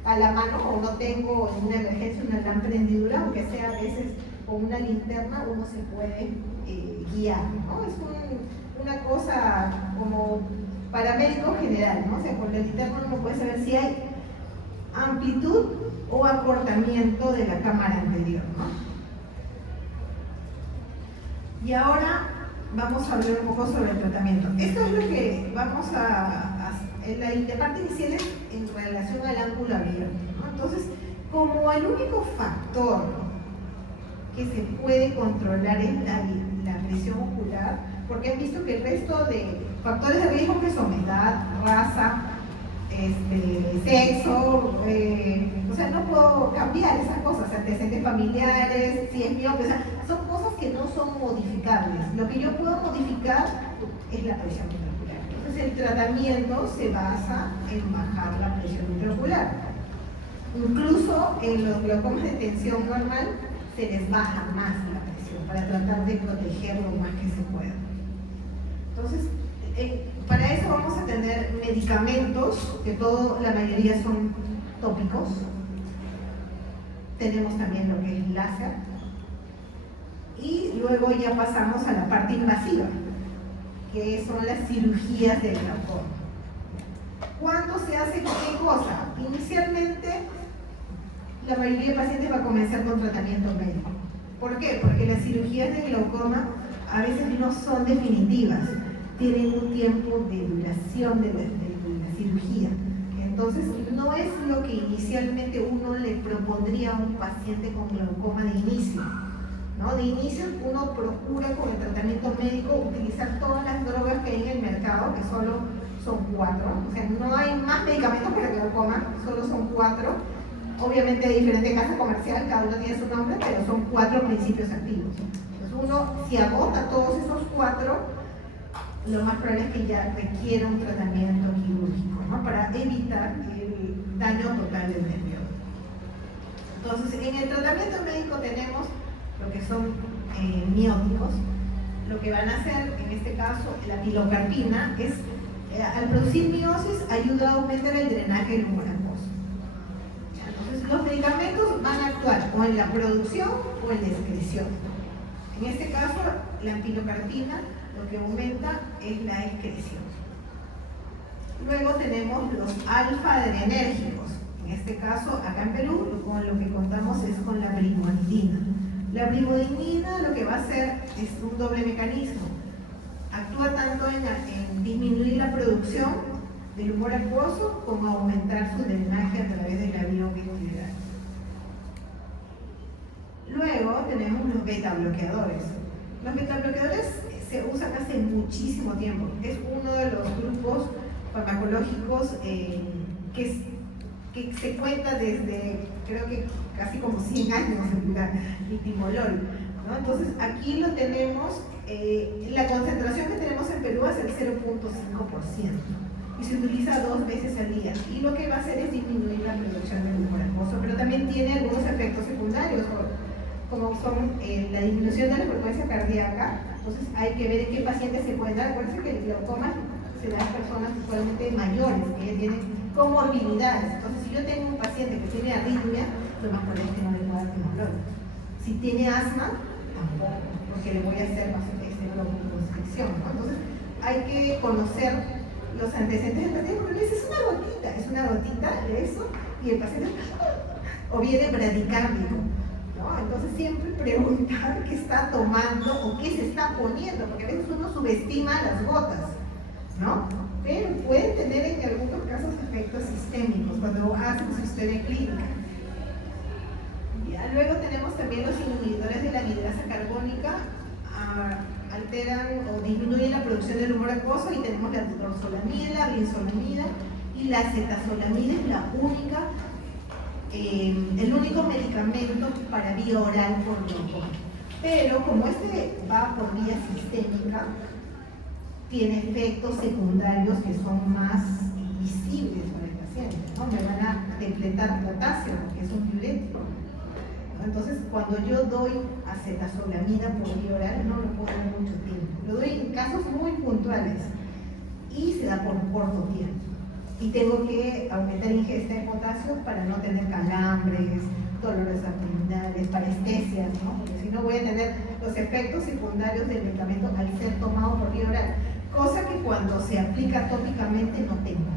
a la mano o no tengo en una emergencia una gran prendidura, aunque sea a veces con una linterna, uno se puede guiar, ¿no? Es una cosa como paramédico general, ¿no? O sea, con la linterna uno puede saber si hay amplitud o acortamiento de la cámara anterior, ¿no? Y ahora vamos a hablar un poco sobre el tratamiento. Esto es lo que vamos la parte inicial es en relación al ángulo abierto, ¿no? Entonces, como el único factor que se puede controlar es la presión ocular, porque han visto que el resto de factores de riesgo, que son edad, raza, sexo, o sea, no puedo cambiar esas cosas, antecedentes familiares, si es miope, o sea, son cosas que no son modificables. Lo que yo puedo modificar es la presión intraocular. Entonces el tratamiento se basa en bajar la presión intraocular. Incluso en los glaucomas de tensión normal se les baja más la presión para tratar de proteger lo más que se pueda. Entonces, para eso vamos a tener medicamentos, que la mayoría son tópicos. Tenemos también lo que es láser. Y luego ya pasamos a la parte invasiva, que son las cirugías del glaucoma. ¿Cuándo se hace qué cosa? Inicialmente, la mayoría de pacientes va a comenzar con tratamiento médico. ¿Por qué? Porque las cirugías de glaucoma a veces no son definitivas, tienen un tiempo de duración de la cirugía. Entonces, no es lo que inicialmente uno le propondría a un paciente con glaucoma de inicio, ¿no? De inicio, uno procura con el tratamiento médico utilizar todas las drogas que hay en el mercado, que solo son 4. O sea, no hay más medicamentos para glaucoma, solo son 4. Obviamente hay diferente casa comercial, cada uno tiene su nombre, pero son 4 principios activos. Entonces uno, si agota todos esos 4, lo más probable es que ya requiera un tratamiento quirúrgico, ¿no? Para evitar el daño total del nervio. Entonces, en el tratamiento médico tenemos lo que son mióticos. Lo que van a hacer, en este caso, la pilocarpina, es, al producir miosis, ayuda a aumentar el drenaje del humor acuoso. Entonces, los medicamentos van a actuar o en la producción o en la excreción. En este caso, la pilocarpina lo que aumenta es la excreción. Luego tenemos los alfa-adrenérgicos. En este caso, acá en Perú, con lo que contamos es con la brimonidina. La brimonidina lo que va a hacer es un doble mecanismo. Actúa tanto en disminuir la producción del humor acuoso como aumentar su drenaje a través de la vía urobiliar. Luego tenemos los beta-bloqueadores. Los beta-bloqueadores se usan hace muchísimo tiempo. Es uno de los grupos farmacológicos que se cuenta desde, creo que casi como 100 años, el timolol, ¿no? Entonces aquí lo tenemos, la concentración que tenemos en Perú es el 0.5% y se utiliza 2 veces al día, y lo que va a hacer es disminuir la producción del humor acuoso, pero también tiene algunos efectos secundarios, como son la disminución de la frecuencia cardíaca. Entonces hay que ver en qué pacientes se puede dar. Acuérdense que el glaucoma se da en personas usualmente mayores, que ya tienen comorbilidades. Entonces, si yo tengo un paciente que tiene arritmia, lo más probable es que no le pueda dar timolol. Si tiene asma, tampoco, porque le voy a hacer broncoconstricción, ¿no? Entonces hay que conocer los antecedentes del paciente, porque es una gotita de eso, y el paciente o viene bradicárdico, ¿no? Entonces siempre preguntar qué está tomando o qué se está poniendo, porque a veces uno subestima las gotas, ¿no? Pero pueden tener en algunos casos efectos sistémicos cuando hacen su historia clínica. Luego tenemos también los inhibidores de la anhidrasa carbónica, alteran o disminuyen la producción del humor acuoso, y tenemos la dorzolamida, la brinzolamida y la acetazolamida. Es la única, el único medicamento para vía oral por glaucoma. Pero como este va por vía sistémica, tiene efectos secundarios que son más visibles para el paciente, ¿no? Me van a depletar potasio, que es un diurético. Entonces, cuando yo doy acetazolamida por vía oral, no lo puedo dar mucho tiempo. Lo doy en casos muy puntuales y se da por un corto tiempo. Y tengo que aumentar ingesta de potasio para no tener calambres, dolores abdominales, parestesias, ¿no? Porque si no voy a tener los efectos secundarios del medicamento al ser tomado por vía oral. Cosa que cuando se aplica tópicamente no tengo.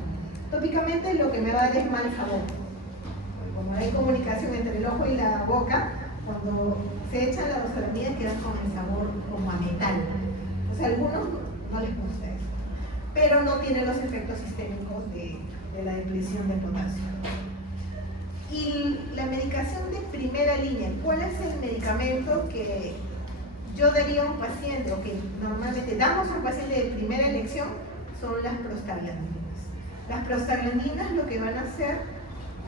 Tópicamente lo que me va a dar es mal sabor. Como hay comunicación entre el ojo y la boca, cuando se echa la dorzolamida queda con el sabor como a metal. O sea, a algunos no les gusta eso, pero no tiene los efectos sistémicos de la depresión de potasio. Y la medicación de primera línea, ¿cuál es el medicamento que yo daría a un paciente, o que normalmente damos a un paciente de primera elección? Son las prostaglandinas. Las prostaglandinas lo que van a hacer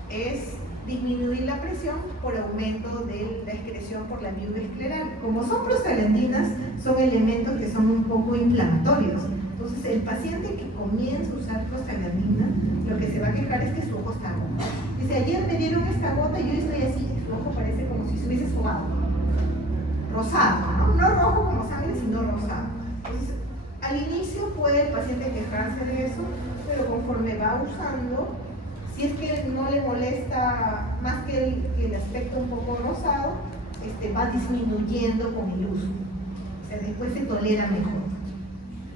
es disminuir la presión por aumento de la excreción por la víbula escleral. Como son prostaglandinas, son elementos que son un poco inflamatorios. Entonces, el paciente que comienza a usar prostaglandina, lo que se va a quejar es que su ojo está rojo. Dice, ayer me dieron esta gota y yo estoy así, su ojo parece como si se hubiese sobado. Rosado, ¿no? No rojo como sangre, sino rosado. Entonces, al inicio puede el paciente quejarse de eso, pero conforme va usando, si es que no le molesta más que el aspecto un poco rosado, va disminuyendo con el uso. O sea, después se tolera mejor.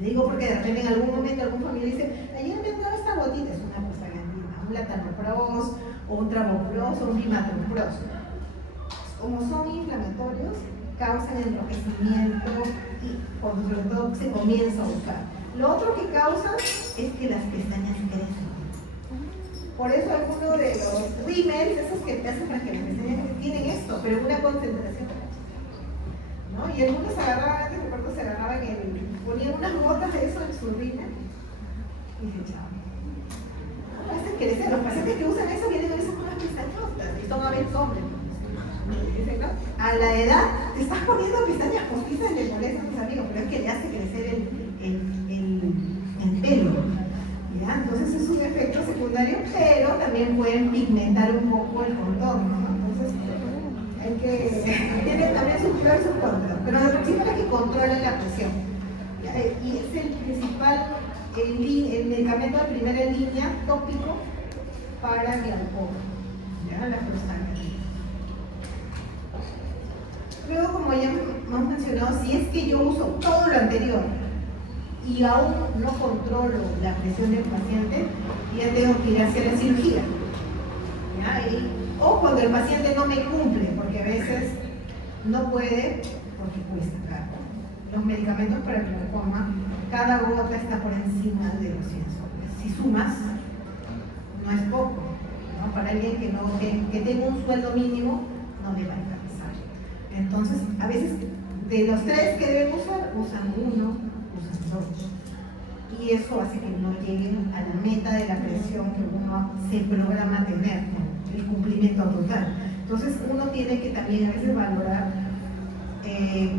Le digo porque de repente en algún momento algún familiar dice, ayer me han dado esta gotita, es una prostaglandina, un latanoprost, o un travoprost, o un bimatroprost. Como son inflamatorios, causan enrojecimiento y cuando sobre todo se comienza a usar. Lo otro que causa es que las pestañas crecen. Por eso algunos de los rímels, esos que te hacen para que las pestañas tienen esto, pero una concentración, ¿no? Y algunos agarraban, antes recuerdo, se agarraban ponían unas gotas de eso en su rímel y se echaban. Hacen crecer. Los pacientes que usan eso vienen a veces con unas pestañotas y son a veces hombres. Dicen, ¿no? A la edad te estás poniendo pestañas postizas y le molestan a tus amigos, pero es que le hace crecer el pelo. ¿Ya? Entonces es un efecto secundario, pero también pueden pigmentar un poco el contorno, ¿no? Entonces hay que tiene también sus pros y sus contras, pero de principio es que controlan la presión. Y es el principal, el medicamento de primera línea tópico para glaucoma, ¿ya? Las prostaglandinas. Luego, como ya hemos mencionado, si es que yo uso todo lo anterior y aún no controlo la presión del paciente, ya tengo que ir hacia la cirugía. ¿Ya? O cuando el paciente no me cumple, porque a veces no puede, porque cuesta, claro. Los medicamentos para el glaucoma, cada gota está por encima de los 100 soles. Si sumas, no es poco, ¿no? Para alguien que tenga un sueldo mínimo, no le va a alcanzar. Entonces, a veces, de los 3 que deben usar, usan 1, usan 2. Y eso hace que no lleguen a la meta de la presión que uno se programa tener, ¿no? El cumplimiento total. Entonces, uno tiene que también a veces valorar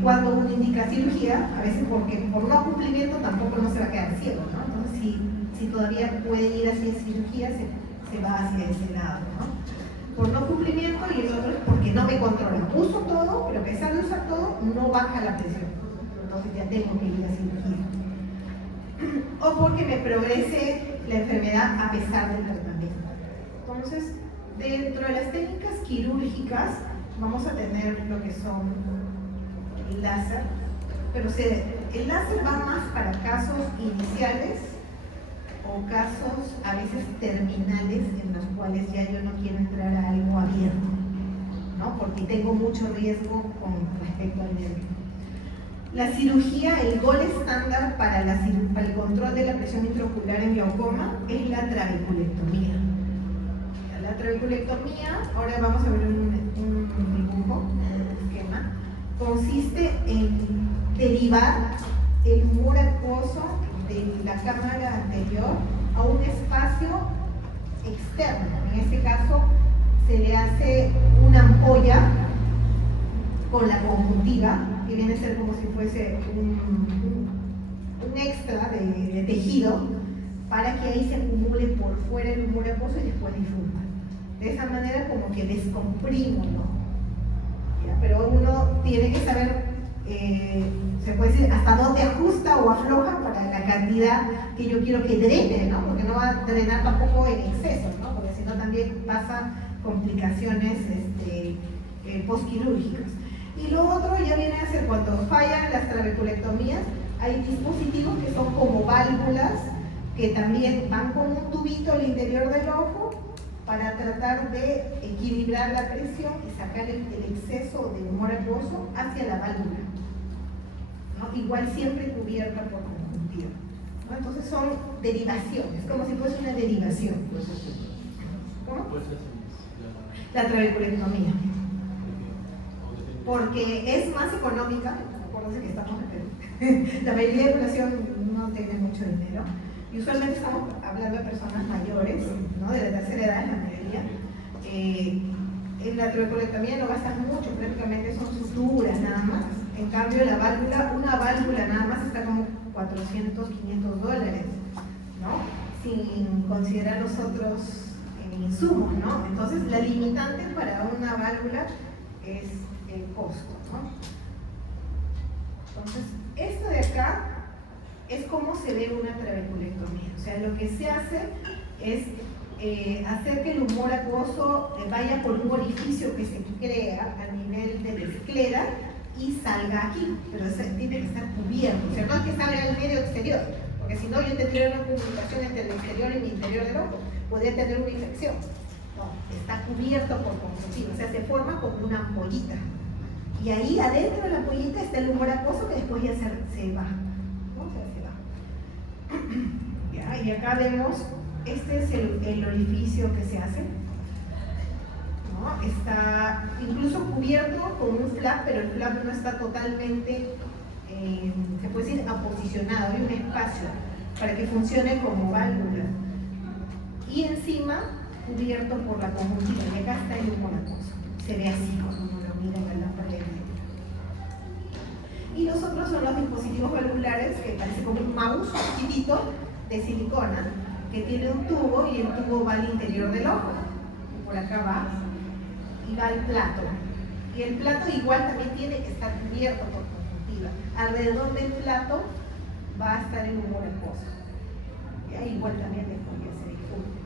cuando uno indica cirugía, a veces porque por no cumplimiento tampoco no se va a quedar ciego, ¿no? Entonces, si todavía puede ir hacia cirugía, se va hacia ese lado, ¿no? Por no cumplimiento, y el otro es porque no me controla. Uso todo, pero a pesar de usar todo, no baja la presión. Entonces ya tengo que ir a cirugía. O porque me progrese la enfermedad a pesar del tratamiento. Entonces, dentro de las técnicas quirúrgicas, vamos a tener lo que son el láser, pero el láser va más para casos iniciales o casos a veces terminales en los cuales ya yo no quiero entrar a algo abierto, ¿no? Porque tengo mucho riesgo con respecto al nervio. La cirugía, el gol estándar para el control de la presión intraocular en glaucoma es la trabeculectomía. La trabeculectomía, ahora vamos a ver un dibujo, un esquema, consiste en derivar el humor acuoso de la cámara anterior a un espacio externo. En este caso se le hace una ampolla con la conjuntiva, que viene a ser como si fuese un extra de tejido, para que ahí se acumule por fuera el humor acuoso y después disfruta. De esa manera como que descomprimo, ¿no? ¿Ya? Pero uno tiene que saber, se puede decir, hasta dónde ajusta o afloja para la cantidad que yo quiero que drene, ¿no? Porque no va a drenar tampoco en exceso, ¿no? Porque si no también pasan complicaciones postquirúrgicas. Y lo otro ya viene a ser cuando fallan las trabeculectomías, hay dispositivos que son como válvulas que también van con un tubito al interior del ojo para tratar de equilibrar la presión y sacar el exceso de humor acuoso hacia la válvula, ¿no? Igual siempre cubierta por conjuntiva, ¿no? Entonces son derivaciones, como si fuese una derivación. ¿Cómo? La trabeculectomía. Porque es más económica, acuérdense que estamos en Perú. La mayoría de la población no tiene mucho dinero. Y usualmente estamos hablando de personas mayores, ¿no? De la tercera edad, la mayoría. En la trabeculectomía no gastan mucho, prácticamente son suturas nada más. En cambio, la válvula, una válvula nada más está como $400, $500, ¿no? Sin considerar los otros insumos, ¿no? Entonces, la limitante para una válvula es el costo, ¿no? Entonces, esto de acá es como se ve una trabeculectomía. O sea, lo que se hace es hacer que el humor acuoso vaya por un orificio que se crea a nivel de la esclera y salga aquí, pero tiene que estar cubierto. O sea, no es que salga al medio exterior, porque si no yo tendría una comunicación entre el exterior y el interior del ojo, podría tener una infección. No, está cubierto por conjuntiva, o sea, se forma como una ampollita. Y ahí adentro de la ampollita está el humor acuoso que después ya se va. Ya, y acá vemos, este es el orificio que se hace, ¿no? Está incluso cubierto con un flap, pero el flap no está totalmente, se puede decir, aposicionado, hay un espacio para que funcione como válvula. Y encima, cubierto por la conjuntiva, y acá está el humor acuoso. Se ve así cuando uno lo mira en la lámpara eléctrica. Y los otros son los dispositivos valvulares que parece como un mouse chiquitito de silicona que tiene un tubo y el tubo va al interior del ojo. Y por acá va y va al plato. Y el plato igual también tiene que estar cubierto por conjuntiva. Alrededor del plato va a estar el humor acuoso. Igual también después ya se difunde.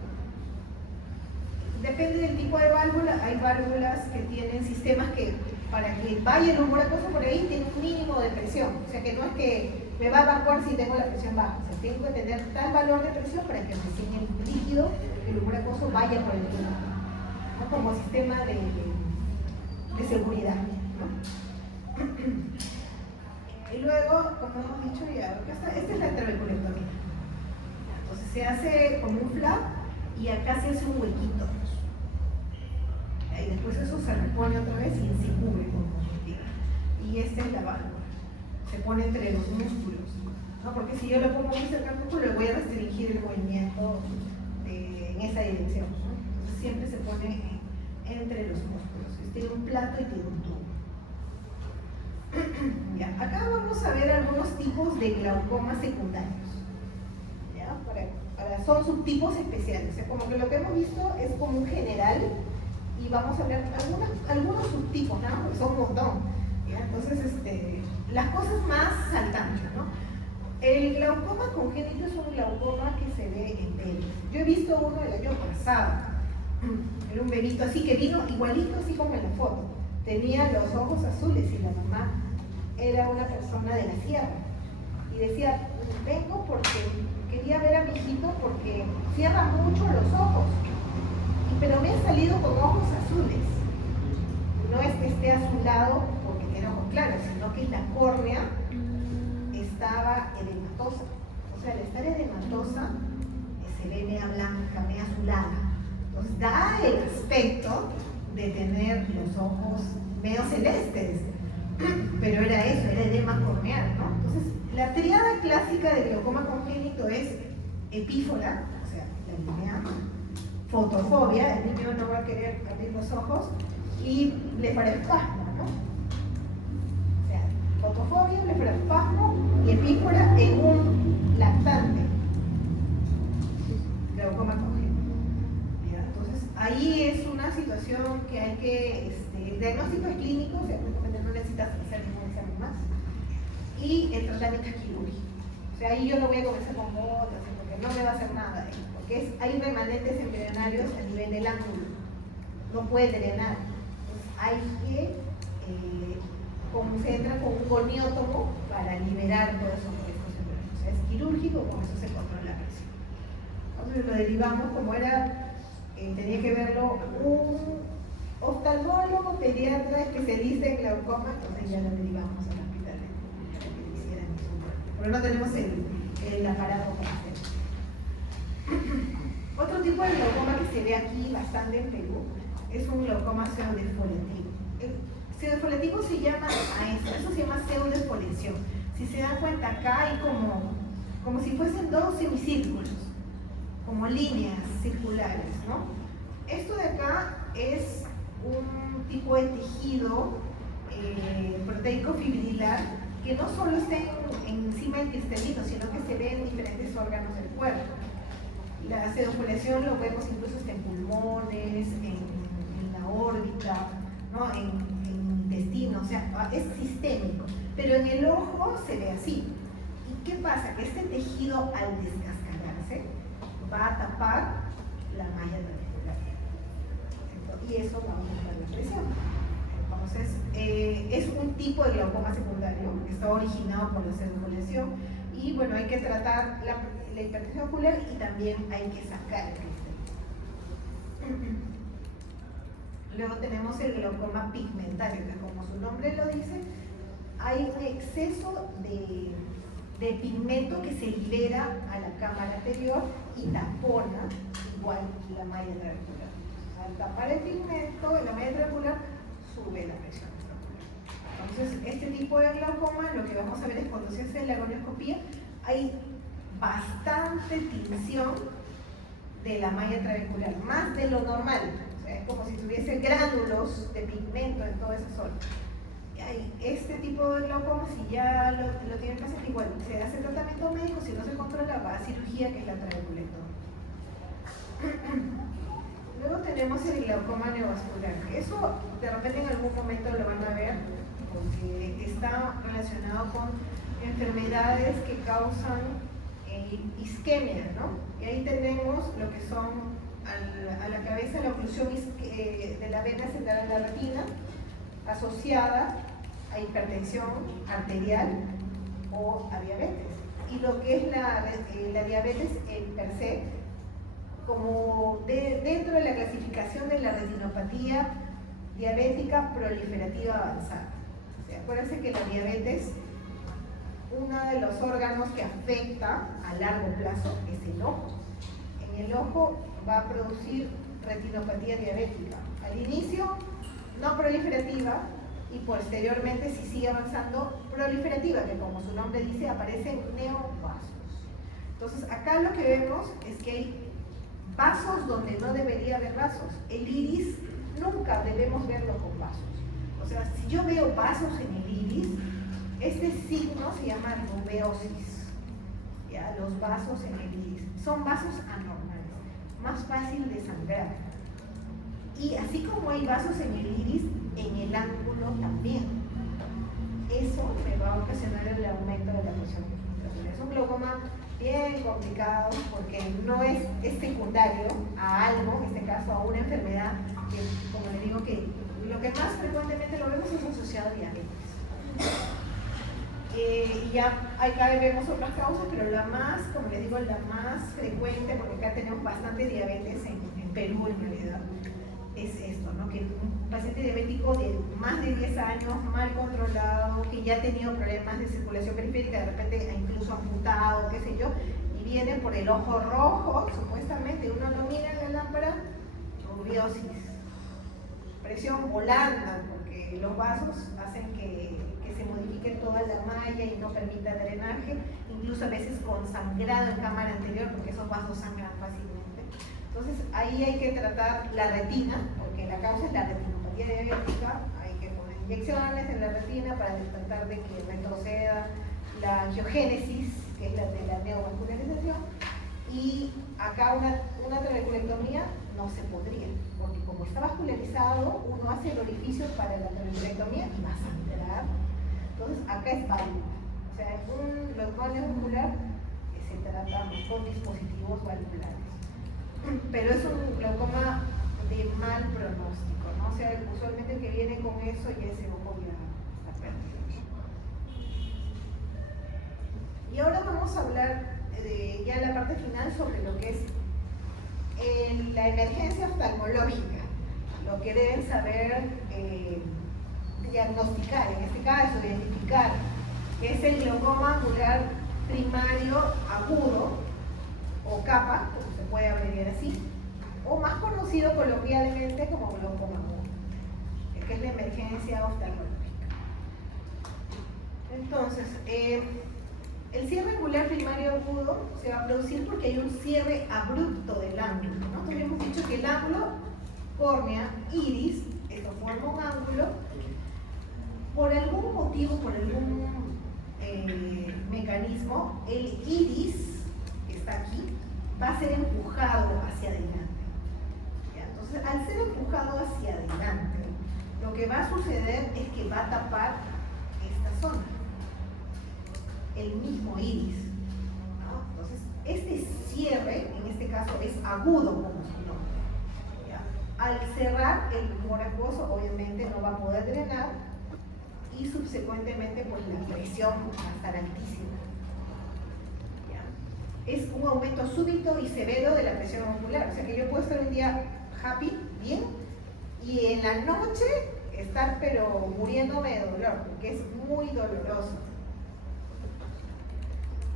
Depende del tipo de válvula, hay válvulas que tienen sistemas que para que vaya el humor acuoso por ahí tiene un mínimo de presión, o sea que no es que me va a evacuar si tengo la presión baja, o sea, tengo que tener tal valor de presión para que recién el líquido, el humor acuoso vaya por el tubo, ¿no? Como sistema de seguridad, ¿no? Y luego, como hemos dicho ya, esta es la trabeculectomía. Entonces se hace como un flap y acá se hace un huequito. Y después eso se repone otra vez y se cubre con conjuntiva. Y esta es la válvula. Se pone entre los músculos, ¿no? Porque si yo lo pongo muy cerca al músculo, le voy a restringir el movimiento en esa dirección, ¿no? Entonces siempre se pone entre los músculos. Tiene un plato y tiene un tubo. Ya, acá vamos a ver algunos tipos de glaucomas secundarios. ¿Ya? Son subtipos especiales. O sea, como que lo que hemos visto es como un general. Y vamos a ver algunos subtipos, ¿no? Porque son un montón. ¿Ya? Entonces, las cosas más saltantes, ¿no? El glaucoma congénito es un glaucoma que se ve en bebés. Yo he visto uno el año pasado. Era un bebito así que vino igualito así como en la foto. Tenía los ojos azules y la mamá era una persona de la sierra. Y decía, vengo porque quería ver a mi hijito porque cierra mucho los ojos. Pero me ha salido con ojos azules. No es que esté azulado porque tiene ojos claros, sino que la córnea estaba edematosa. O sea, al estar edematosa se ve media blanca, media azulada. Entonces da el aspecto de tener los ojos medio celestes, pero era eso, era edema corneal, ¿no? Entonces, la tríada clásica del glaucoma congénito es epífora, o sea, la línea, fotofobia, el niño no va a querer abrir los ojos, y blefarospasmo, ¿no? O sea, fotofobia, blefarospasmo y epífora en un lactante, glaucoma congénito. ¿Ya? Entonces, ahí es una situación que hay que, el diagnóstico es clínico, o sea, no necesitas hacer ningún examen más, y el tratamiento es quirúrgico. O sea, ahí yo no voy a comenzar con botas, porque no me va a hacer nada, porque hay remanentes embrionarios a nivel del ángulo, no puede drenar. Entonces hay que, como se entra con un goniótomo para liberar todos esos restos embrionarios. O sea, es quirúrgico, con eso se controla la presión. Entonces lo derivamos, como era, tenía que verlo un oftalmólogo, pediatra, especialista en glaucoma, entonces ya lo derivamos al hospital para que le hicieran eso. Pero no tenemos el aparato para hacer. Otro tipo de glaucoma que se ve aquí bastante en Perú es un glaucoma pseudofoliativo. El pseudofoliativo se llama a eso se llama pseudofoliación. Si se dan cuenta, acá hay como si fuesen dos semicírculos, como líneas circulares, ¿no? Esto de acá es un tipo de tejido proteico fibrilar que no solo está encima del cristalino, sino que se ve en diferentes órganos del cuerpo. La pseudofoliación lo vemos incluso hasta en pulmones, en la órbita, ¿no? en intestino, o sea, es sistémico. Pero en el ojo se ve así. ¿Y qué pasa? Que este tejido al descascararse va a tapar la malla trabecular. Y eso va a aumentar la presión. Entonces, es un tipo de glaucoma secundario que está originado por la pseudofoliación. Y bueno, hay que tratar la hipertensión ocular y también hay que sacar el cristal. Luego tenemos el glaucoma pigmentario, que como su nombre lo dice, hay un exceso de pigmento que se libera a la cámara anterior y tapona igual la malla trabecular. Al tapar el pigmento en la malla trabecular, sube la presión trabecular. Entonces, este tipo de glaucoma, lo que vamos a ver es cuando se hace la gonioscopía, hay bastante tinción de la malla trabecular, más de lo normal. O sea, es como si tuviese gránulos de pigmento en toda esa zona. Este tipo de glaucoma, si ya lo tiene el paciente, igual se hace tratamiento médico, si no se controla, va a cirugía, que es la trabeculectomía. Luego tenemos el glaucoma neovascular. Eso de repente en algún momento lo van a ver, porque está relacionado con enfermedades que causan isquemia, ¿no? Y ahí tenemos lo que son a la cabeza la oclusión de la vena central a la retina, asociada a hipertensión arterial o a diabetes. Y lo que es la diabetes per se, como dentro de la clasificación de la retinopatía diabética proliferativa avanzada. O sea, acuérdense que la diabetes, uno de los órganos que afecta a largo plazo es el ojo. En el ojo va a producir retinopatía diabética. Al inicio, no proliferativa, y posteriormente, si sigue avanzando, proliferativa, que como su nombre dice, aparecen neovasos. Entonces, acá lo que vemos es que hay vasos donde no debería haber vasos. El iris nunca debemos verlo con vasos. O sea, si yo veo vasos en el iris, este signo se llama rubeosis. ¿Ya? Los vasos en el iris son vasos anormales, más fácil de sangrar. Y así como hay vasos en el iris, en el ángulo también. Eso me va a ocasionar el aumento de la presión intraocular. Es un glaucoma bien complicado porque no es secundario a algo, en este caso a una enfermedad que, como le digo, que lo que más frecuentemente lo vemos es asociado a diabetes. Y ya acá vemos otras causas, pero la más, como les digo, la más frecuente, porque acá tenemos bastante diabetes en Perú en realidad, es esto, ¿no? Que un paciente diabético de más de 10 años, mal controlado, que ya ha tenido problemas de circulación periférica, de repente incluso amputado, qué sé yo, y viene por el ojo rojo, supuestamente, uno lo mira en la lámpara rubiosis, presión volanda, porque los vasos hacen que se modifique toda la malla y no permita drenaje, incluso a veces con sangrado en cámara anterior, porque esos vasos sangran fácilmente. Entonces ahí hay que tratar la retina, porque la causa es la retinopatía diabética, hay que poner inyecciones en la retina para tratar de que retroceda la angiogénesis, que es la de la neovascularización, y acá una trabeculectomía no se podría, porque como está vascularizado, uno hace el orificio para la trabeculectomía y va a sangrar. Entonces acá es válvula, o sea, un glaucoma vascular se trata con dispositivos valvulares, pero es un glaucoma de mal pronóstico, ¿no? O sea, usualmente el que viene con eso ya ese ojo ya está perdido. Y ahora vamos a hablar ya en la parte final sobre lo que es la emergencia oftalmológica, lo que deben saber diagnosticar, en este caso identificar, que es el glaucoma angular primario agudo o capa, como se puede abreviar así, o más conocido coloquialmente como glaucoma agudo, que es la emergencia oftalmológica. Entonces, el cierre angular primario agudo se va a producir porque hay un cierre abrupto del ángulo, ¿no? Entonces hemos dicho que el ángulo córnea, iris, esto forma un ángulo, por algún motivo, por algún mecanismo, el iris, que está aquí, va a ser empujado hacia adelante. ¿Ya? Entonces, al ser empujado hacia adelante, lo que va a suceder es que va a tapar esta zona, el mismo iris, ¿no? Entonces, este cierre, en este caso, es agudo como su nombre. ¿Ya? Al cerrar el humor acuoso, obviamente no va a poder drenar y subsecuentemente pues la presión va a estar altísima. ¿Ya? Es un aumento súbito y severo de la presión ocular, o sea que yo puedo estar un día happy, bien, y en la noche estar pero muriéndome de dolor, porque es muy doloroso.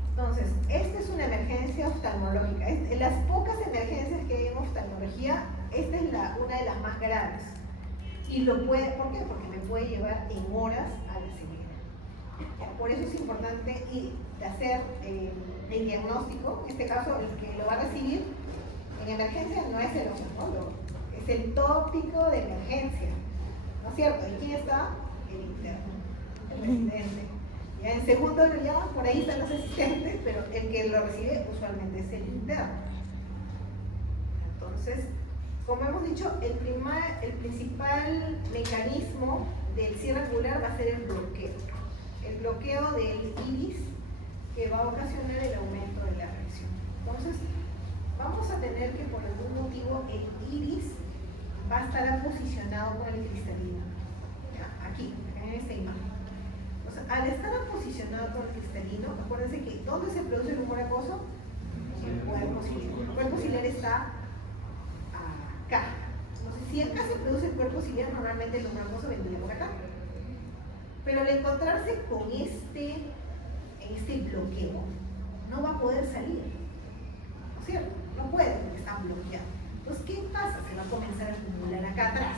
Entonces, esta es una emergencia oftalmológica. En las pocas emergencias que hay en oftalmología, esta es una de las más graves. Y ¿por qué? Porque me puede llevar en horas a la ceguera. Por eso es importante hacer el diagnóstico. En este caso, el que lo va a recibir en emergencia no es el oftalmólogo, es el tópico de emergencia. ¿No es cierto? ¿Y quién está? El interno, el residente. Ya en segundo ya por ahí están los asistentes, pero el que lo recibe usualmente es el interno. Entonces, como hemos dicho, el principal mecanismo del cierre angular va a ser el bloqueo del iris, que va a ocasionar el aumento de la presión. Entonces, vamos a tener que por algún motivo el iris va a estar posicionado con el cristalino. ¿Ya? Aquí, en esta imagen. Entonces, al estar posicionado con el cristalino, acuérdense que ¿dónde se produce el humor acuoso? En el cuerpo ciliar. El cuerpo ciliar está acá. Entonces, si acá se produce el cuerpo ciliar, normalmente el humor acuoso vendría por acá. Pero al encontrarse con este bloqueo, no va a poder salir. ¿No es cierto? No puede porque está bloqueado. Entonces, ¿qué pasa? Se va a comenzar a acumular acá atrás.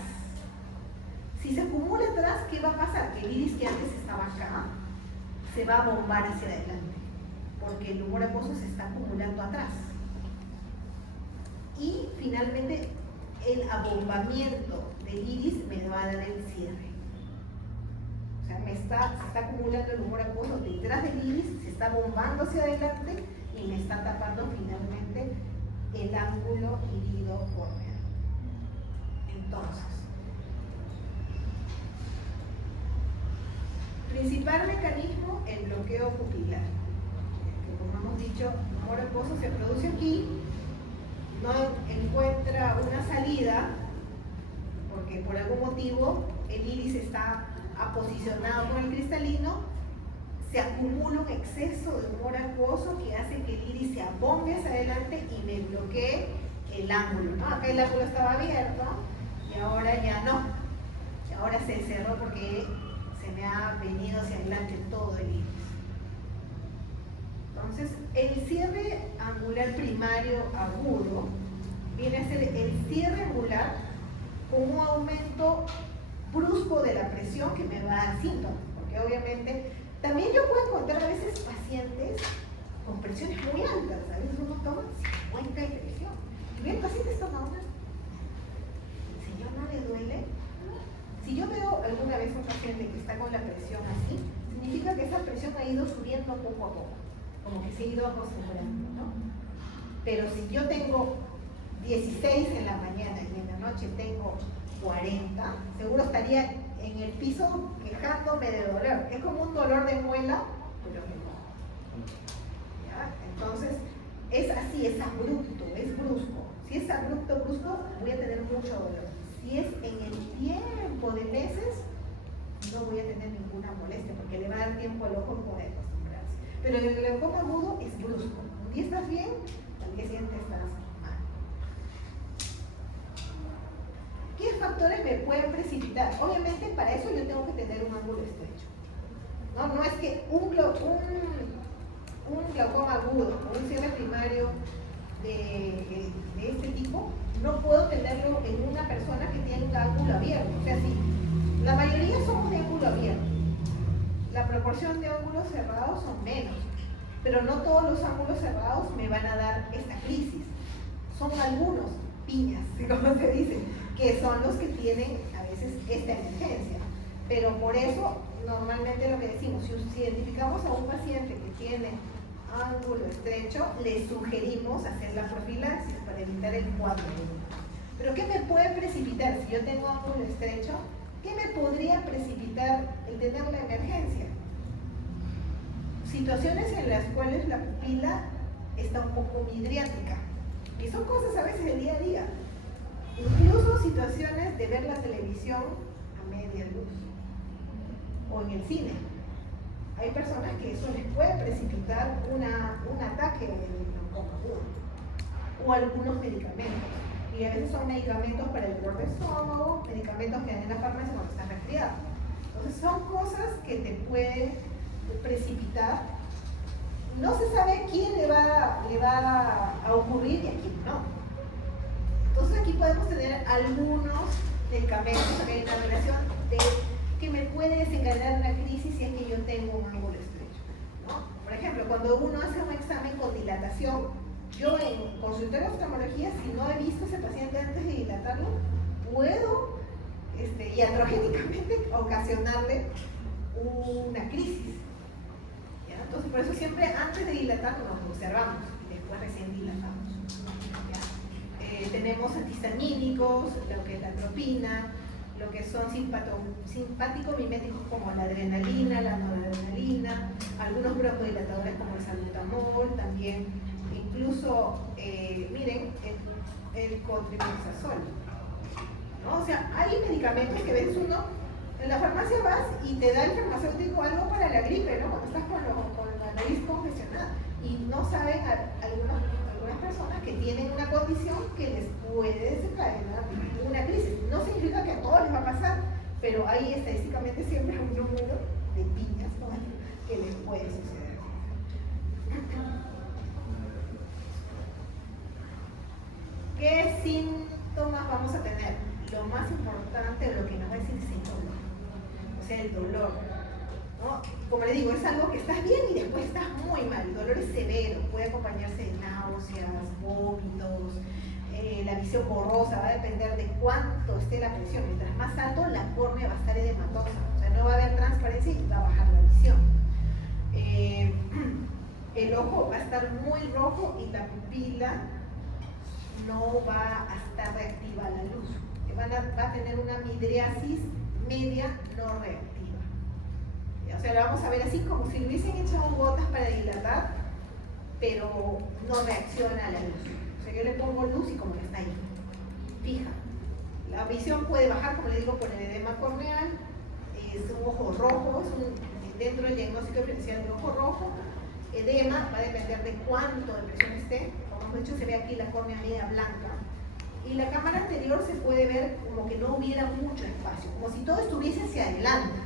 Si se acumula atrás, ¿qué va a pasar? Que el iris que antes estaba acá se va a bombar hacia adelante, porque el humor acuoso se está acumulando atrás. Y finalmente, el abombamiento del iris me va a dar el cierre. O sea, se está acumulando el humor acuoso detrás del iris, se está bombando hacia adelante y me está tapando finalmente el ángulo irido córneo. Entonces, principal mecanismo, el bloqueo pupilar. Que como hemos dicho, el humor acuoso se produce aquí, no encuentra una salida, porque por algún motivo el iris está aposicionado con el cristalino, se acumula un exceso de humor acuoso que hace que el iris se abombe hacia adelante y me bloquee el ángulo, ¿no? Acá el ángulo estaba abierto y ahora ya no. Y ahora se cerró porque se me ha venido hacia adelante todo el iris. Entonces, el cierre angular primario agudo viene a ser el cierre angular con un aumento brusco de la presión que me va a dar síntomas, porque obviamente también yo puedo encontrar a veces pacientes con presiones muy altas, a veces uno toma 50 de presión, y bien el paciente está normal. Señor, ¿no le duele? Si yo veo alguna vez un paciente que está con la presión así, significa que esa presión ha ido subiendo poco a poco, como que se ha ido acostumbrando, ¿no? Pero si yo tengo 16 en la mañana y en la noche tengo 40, seguro estaría en el piso quejándome de dolor. Es como un dolor de muela, pero menor. ¿Ya? Entonces, es así, es abrupto, es brusco. Si es abrupto, brusco, voy a tener mucho dolor. Si es en el tiempo de meses, no voy a tener ninguna molestia, porque le va a dar tiempo al ojo como de acostumbrarse. Pero el glaucoma agudo es brusco. Un día estás bien, al día siguiente estás mal. ¿Qué factores me pueden precipitar? Obviamente para eso yo tengo que tener un ángulo estrecho. No es que un glaucoma agudo o un cierre primario de este tipo, no puedo tenerlo en una persona que tiene un ángulo abierto. O sea, sí, la mayoría somos de ángulo abierto. La proporción de ángulos cerrados son menos, pero no todos los ángulos cerrados me van a dar esta crisis. Son algunos piñas, como se dice, que son los que tienen a veces esta emergencia. Pero por eso, normalmente lo que decimos, si identificamos a un paciente que tiene ángulo estrecho, le sugerimos hacer la profilaxis para evitar el cuadro. Pero ¿qué me puede precipitar si yo tengo ángulo estrecho? ¿Qué me podría precipitar el tener la emergencia? Situaciones en las cuales la pupila está un poco midriática. Y son cosas a veces del día a día. Incluso situaciones de ver la televisión a media luz. O en el cine. Hay personas que eso les puede precipitar un ataque de glaucoma agudo. O algunos medicamentos. Y a veces son medicamentos para el dolor de estómago, medicamentos que dan en la farmacia cuando estás resfriado. Entonces son cosas que te pueden precipitar. No se sabe a quién le va a ocurrir y a quién no. Entonces aquí podemos tener algunos medicamentos, hay una relación de que me puede desencadenar una crisis si es que yo tengo un ángulo estrecho, ¿no? Por ejemplo, cuando uno hace un examen con dilatación, yo en consultorio de oftalmología, si no he visto a ese paciente antes de dilatarlo, puedo iatrogénicamente ocasionarle una crisis. ¿Ya? Entonces, por eso siempre antes de dilatarlo nos observamos y después recién dilatamos. Tenemos antihistamínicos, lo que es la atropina, lo que son simpático-miméticos como la adrenalina, la noradrenalina, algunos broncodilatadores como el salbutamol, también incluso, miren, el cotrimoxazol, ¿no? O sea, hay medicamentos que ves uno, en la farmacia vas y te da el farmacéutico algo para la gripe, ¿no? Cuando estás con la nariz congestionada y no saben algunas personas que tienen una condición que les puede desencadenar una crisis. No significa que a todos les va a pasar, pero hay estadísticamente siempre un número de piñas, ¿no?, que les puede suceder. ¿Qué síntomas vamos a tener? Lo más importante, lo que nos va a decir es el dolor. O sea, el dolor, ¿no? Como le digo, es algo que estás bien y después estás muy mal. El dolor es severo, puede acompañarse de náuseas, vómitos, la visión borrosa, va a depender de cuánto esté la presión. Mientras más alto, la córnea va a estar edematosa, o sea, no va a haber transparencia y va a bajar la visión. El ojo va a estar muy rojo y la pupila no va a estar reactiva a la luz. Va a tener una midriasis media no reactiva. O sea, lo vamos a ver así como si le hubiesen echado gotas para dilatar, pero no reacciona a la luz. O sea, yo le pongo luz y como que está ahí, fija. La visión puede bajar, como le digo, por el edema corneal, es un ojo rojo, dentro del diagnóstico diferencial de ojo rojo. Edema va a depender de cuánto de presión esté. Como hemos dicho, se ve aquí la córnea media blanca. Y la cámara anterior se puede ver como que no hubiera mucho espacio, como si todo estuviese hacia adelante.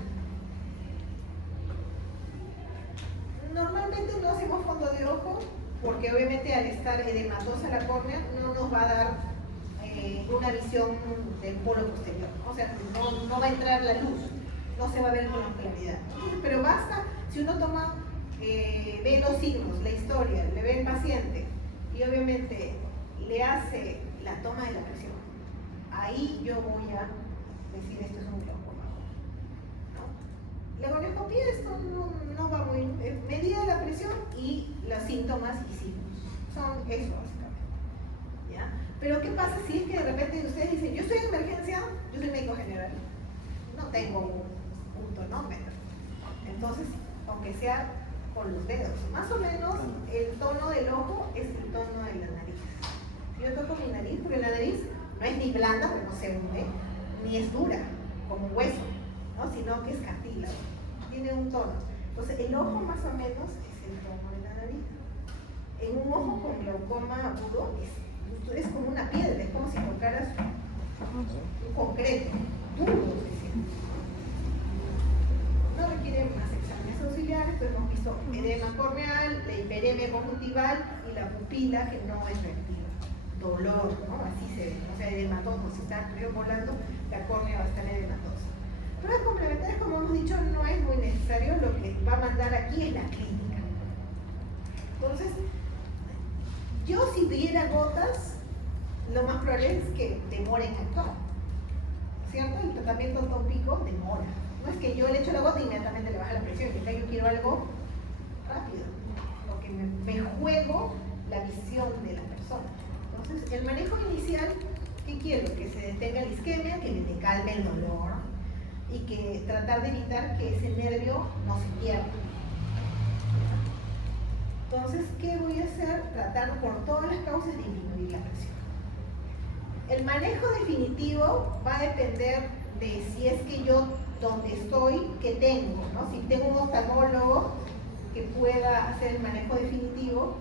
Normalmente no hacemos fondo de ojo porque obviamente al estar edematosa la córnea no nos va a dar una visión del polo posterior, o sea, no va a entrar la luz, no se va a ver con claridad. Pero basta, si uno toma, ve los signos, la historia, le ve el paciente y obviamente le hace la toma de la presión, ahí yo voy a decir esto es un glaucoma, ¿no? La colonoscopia esto no va muy, medida la presión y los síntomas y signos, son eso básicamente, ¿ya? Pero ¿qué pasa si es que de repente ustedes dicen, yo estoy en emergencia, yo soy médico general, no tengo un tonómetro, entonces aunque sea con los dedos, más o menos el tono del ojo es el tono de la nariz. Si yo toco mi nariz, porque la nariz no es ni blanda, porque no se hunde, ni es dura, como un hueso, ¿no? Sino que es cartílago, tiene un tono. Entonces el ojo más o menos es el tono de la nariz. En un ojo con glaucoma agudo es como una piedra, es como si tocaras un concreto, duro, no requiere más exámenes auxiliares, pues hemos visto edema corneal, la hiperemia conjuntival y la pupila que no es reactiva. Dolor, ¿no? Así se ve, o sea, edematoso, si está el río volando, la córnea va a estar edematosa. Pruebas complementarias, como hemos dicho, no es muy necesario, lo que va a mandar aquí es la clínica. Entonces, yo si diera gotas, lo más probable es que demoren en actuar, ¿cierto? El tratamiento tópico demora. No es que yo le echo la gota y inmediatamente le baja la presión, yo quiero algo rápido, porque me juego la visión de la persona. Entonces, el manejo inicial, ¿qué quiero? Que se detenga la isquemia, que me calme el dolor y que tratar de evitar que ese nervio no se pierda. Entonces, ¿qué voy a hacer? Tratar por todas las causas de disminuir la presión. El manejo definitivo va a depender de si es que yo donde estoy, ¿qué tengo? ¿No? Si tengo un oftalmólogo que pueda hacer el manejo definitivo,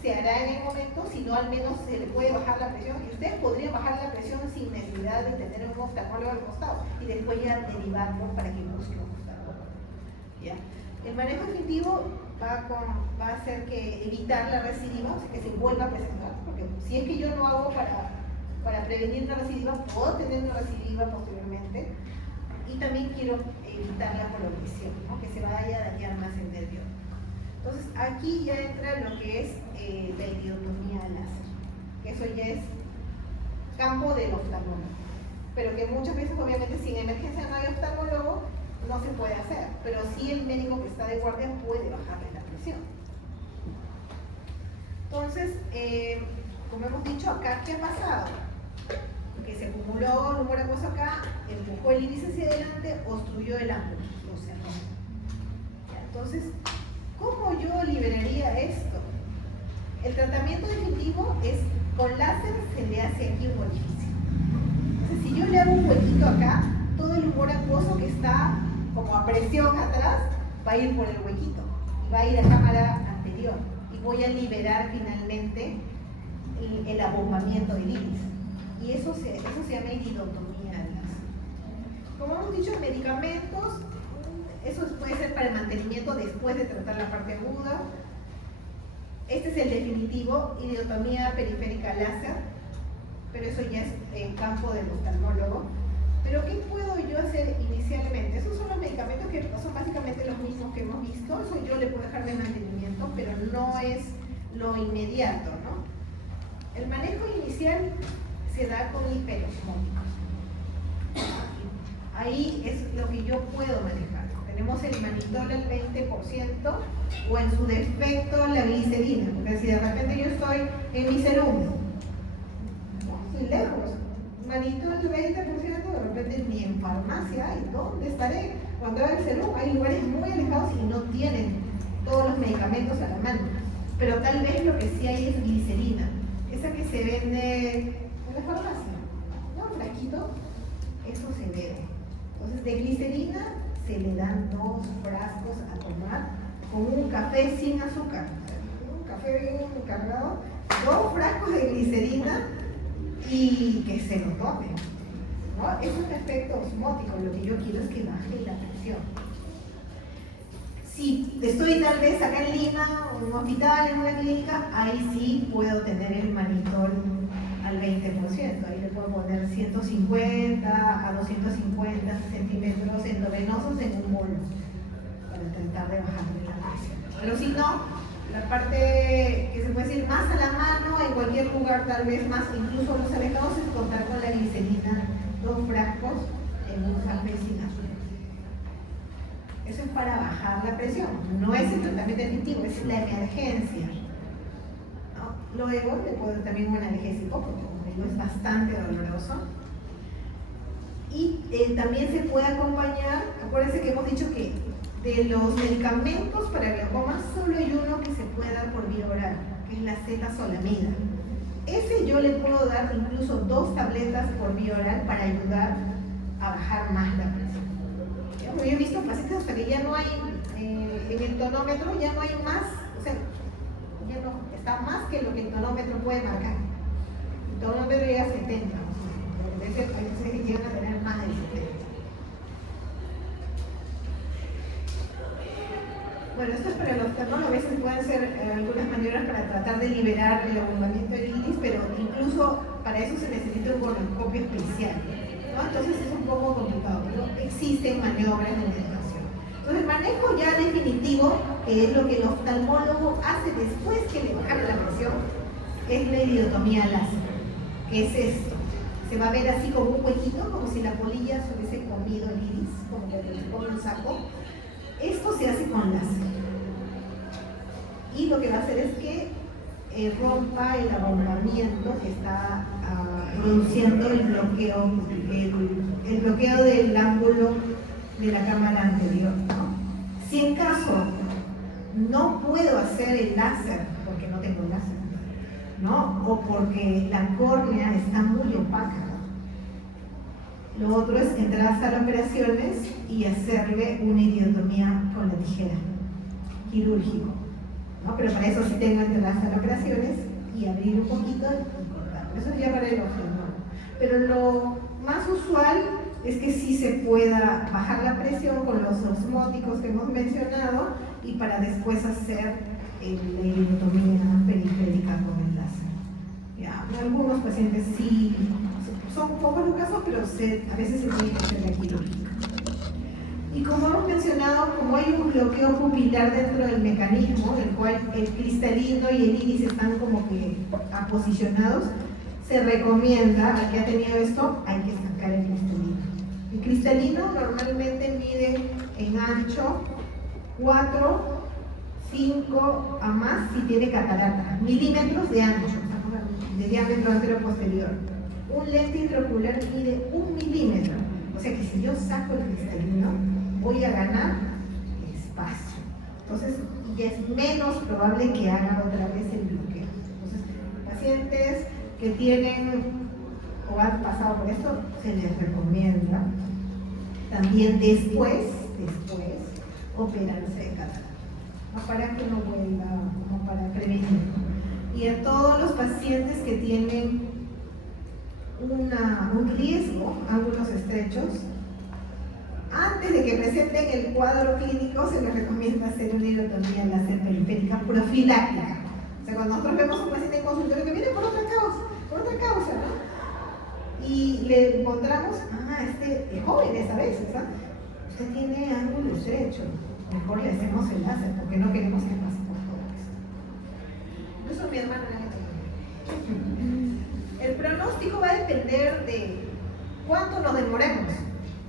se hará en el momento, si no al menos se le puede bajar la presión, y ustedes podrían bajar la presión sin necesidad de tener un oftalmólogo al costado, y después ya derivarlo para que busque un oftalmólogo. ¿Ya? El manejo definitivo va a hacer que evitar la recidiva, o sea, que se vuelva a presentar, porque si es que yo no hago para prevenir una recidiva, puedo tener una recidiva posteriormente, y también quiero evitar la progresión, ¿no? Que se vaya a dañar más el nervio. Entonces aquí ya entra lo que es la iridotomía láser, que eso ya es campo del oftalmólogo, pero que muchas veces obviamente si en emergencia no hay oftalmólogo no se puede hacer, pero sí el médico que está de guardia puede bajarle la presión. Entonces, como hemos dicho acá, ¿qué ha pasado? Que se acumuló el humor acuoso acá, empujó el índice hacia adelante, obstruyó el ángulo, lo cerró. Entonces, ¿cómo yo liberaría esto? El tratamiento definitivo es, con láser se le hace aquí un orificio. Entonces, si yo le hago un huequito acá, todo el humor acuoso que está como a presión atrás, va a ir por el huequito y va a ir a cámara anterior y voy a liberar finalmente el abombamiento del iris. Y eso se llama iridotomía láser. Como hemos dicho, medicamentos, eso puede ser para el mantenimiento después de tratar la parte aguda. Este es el definitivo, iridotomía periférica láser, pero eso ya es el campo del oftalmólogo. Pero ¿qué puedo yo hacer inicialmente? Esos son los medicamentos que son básicamente los mismos que hemos visto. Eso yo le puedo dejar de mantenimiento, pero no es lo inmediato, ¿no? El manejo inicial se da con hiperosmóticos. Ahí es lo que yo puedo manejar. Tenemos el manitol al 20% o en su defecto la glicerina, porque si de repente yo estoy en mi serum, estoy lejos, manitol al 20%, de repente ni en farmacia hay, ¿dónde estaré? Cuando haga el serum hay lugares muy alejados y no tienen todos los medicamentos a la mano, pero tal vez lo que sí hay es glicerina, esa que se vende en la farmacia, ¿no? Un frasquito, eso se vende. Entonces de glicerina se le dan 2 frascos a tomar con un café sin azúcar, un café bien cargado, 2 frascos de glicerina y que se lo tomen, ¿no? Es un efecto osmótico, lo que yo quiero es que baje la presión. Si estoy tal vez acá en Lima, en un hospital, en una clínica, ahí sí puedo tener el manitol al 20%, ahí le puedo poner 150 a 250 centímetros endovenosos en un bolo para tratar de bajarle la presión. Pero si no, la parte que se puede decir más a la mano, en cualquier lugar tal vez más, incluso los alejados, es contar con la glicerina, 2 frascos en un café sin azúcar. Eso es para bajar la presión, no es el tratamiento definitivo, es la emergencia. ¿No? Luego le puedo dar también un analgésico, porque como digo, es bastante doloroso. Y también se puede acompañar, acuérdense que hemos dicho que de los medicamentos para glaucoma solo hay uno que se puede dar por vía oral, que es la acetazolamida. Ese yo le puedo dar incluso 2 tabletas por vía oral para ayudar a bajar más la presión. Yo he visto pacientes hasta que ya no hay, en el tonómetro ya no hay más, o sea, ya no está más que lo que el tonómetro puede marcar. El tonómetro llega a 70, a veces que llegan a tener más de 70. Bueno, esto es para el oftalmólogo, a veces pueden ser algunas maniobras para tratar de liberar el abundamiento del iris, pero incluso para eso se necesita un colonoscopio especial, ¿no? Entonces es un poco complicado, pero existen maniobras de medicación. Entonces el manejo ya definitivo, que es lo que el oftalmólogo hace después que le bajan la presión, es la iridotomía láser. ¿Qué es esto? Se va a ver así como un huequito, como si la polilla se hubiese comido el iris, como que se come un saco. Esto se hace con láser y lo que va a hacer es que rompa el abombamiento que está produciendo el bloqueo del ángulo de la cámara anterior, ¿no? Si en caso no puedo hacer el láser porque no tengo láser, ¿no? O porque la córnea está muy opaca, lo otro es entrar a sala de operaciones y hacerle una iridotomía con la tijera, quirúrgico, ¿no? Pero para eso sí tengo que entrar a sala de operaciones y abrir un poquito y cortar. Eso ya para el oftalmólogo. Pero lo más usual es que sí se pueda bajar la presión con los osmóticos que hemos mencionado y para después hacer la iridotomía periférica con el láser. Ya, algunos pacientes sí. Son pocos los casos, pero a veces se tiene que hacer la quirúrgica. Y como hemos mencionado, como hay un bloqueo pupilar dentro del mecanismo, en el cual el cristalino y el iris están como que aposicionados, se recomienda, al que ha tenido esto, hay que sacar el cristalino. El cristalino normalmente mide en ancho 4, 5 a más si tiene catarata, milímetros de ancho, de diámetro anterior-posterior. Un lente intraocular mide 1 milímetro, o sea que si yo saco el cristalino voy a ganar espacio, entonces ya es menos probable que haga otra vez el bloqueo. Entonces pacientes que tienen o han pasado por esto se les recomienda también después operarse de catarata, no para que no vuelva, como para prevenir. Y a todos los pacientes que tienen un riesgo, ángulos estrechos, antes de que presenten el cuadro clínico se les recomienda hacer una iridotomía láser periférica profiláctica. O sea, cuando nosotros vemos a un paciente en consultorio que viene por otra causa, ¿no? Y le encontramos, de jóvenes a veces, ¿no? Usted tiene ángulo estrecho, mejor le hacemos el láser porque no queremos que pase por todo esto. Eso mi hermana el pronóstico va a depender de cuánto nos demoremos,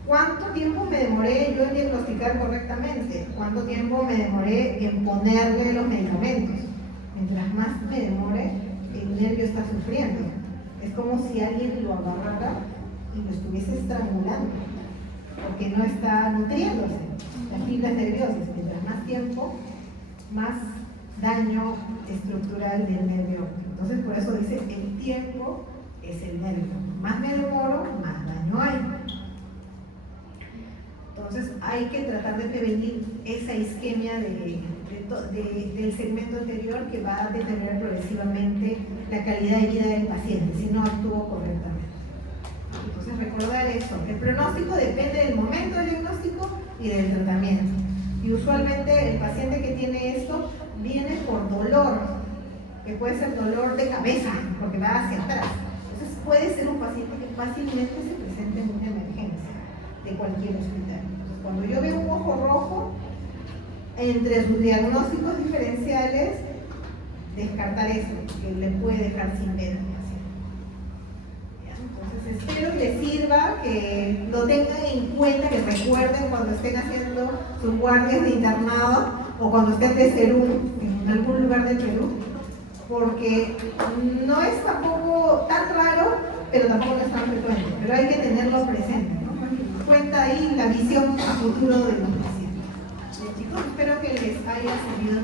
cuánto tiempo me demoré yo en diagnosticar correctamente, cuánto tiempo me demoré en ponerle los medicamentos. Mientras más me demore, el nervio está sufriendo. Es como si alguien lo agarrara y lo estuviese estrangulando, porque no está nutriéndose. Las fibras nerviosas, mientras más tiempo, más daño estructural del nervio. Entonces, por eso dice, el tiempo es el nervio. Más me demoro, más daño hay. Entonces, hay que tratar de prevenir esa isquemia del segmento anterior que va a determinar progresivamente la calidad de vida del paciente, si no actuó correctamente. Entonces, recordar eso. El pronóstico depende del momento del diagnóstico y del tratamiento. Y usualmente el paciente que tiene esto viene por dolor, que puede ser dolor de cabeza, porque va hacia atrás. Entonces puede ser un paciente que fácilmente se presenta en una emergencia de cualquier hospital. Entonces, cuando yo veo un ojo rojo, entre sus diagnósticos diferenciales, descartar eso, que le puede dejar sin ver. Entonces espero que les sirva, que lo tengan en cuenta, que recuerden cuando estén haciendo sus guardias de internado o cuando estén de Perú, en algún lugar de Perú, porque no es tampoco tan raro, pero tampoco es tan frecuente, pero hay que tenerlo presente, ¿no? Cuenta ahí la visión a futuro de los pacientes. Bien, chicos, espero que les haya servido.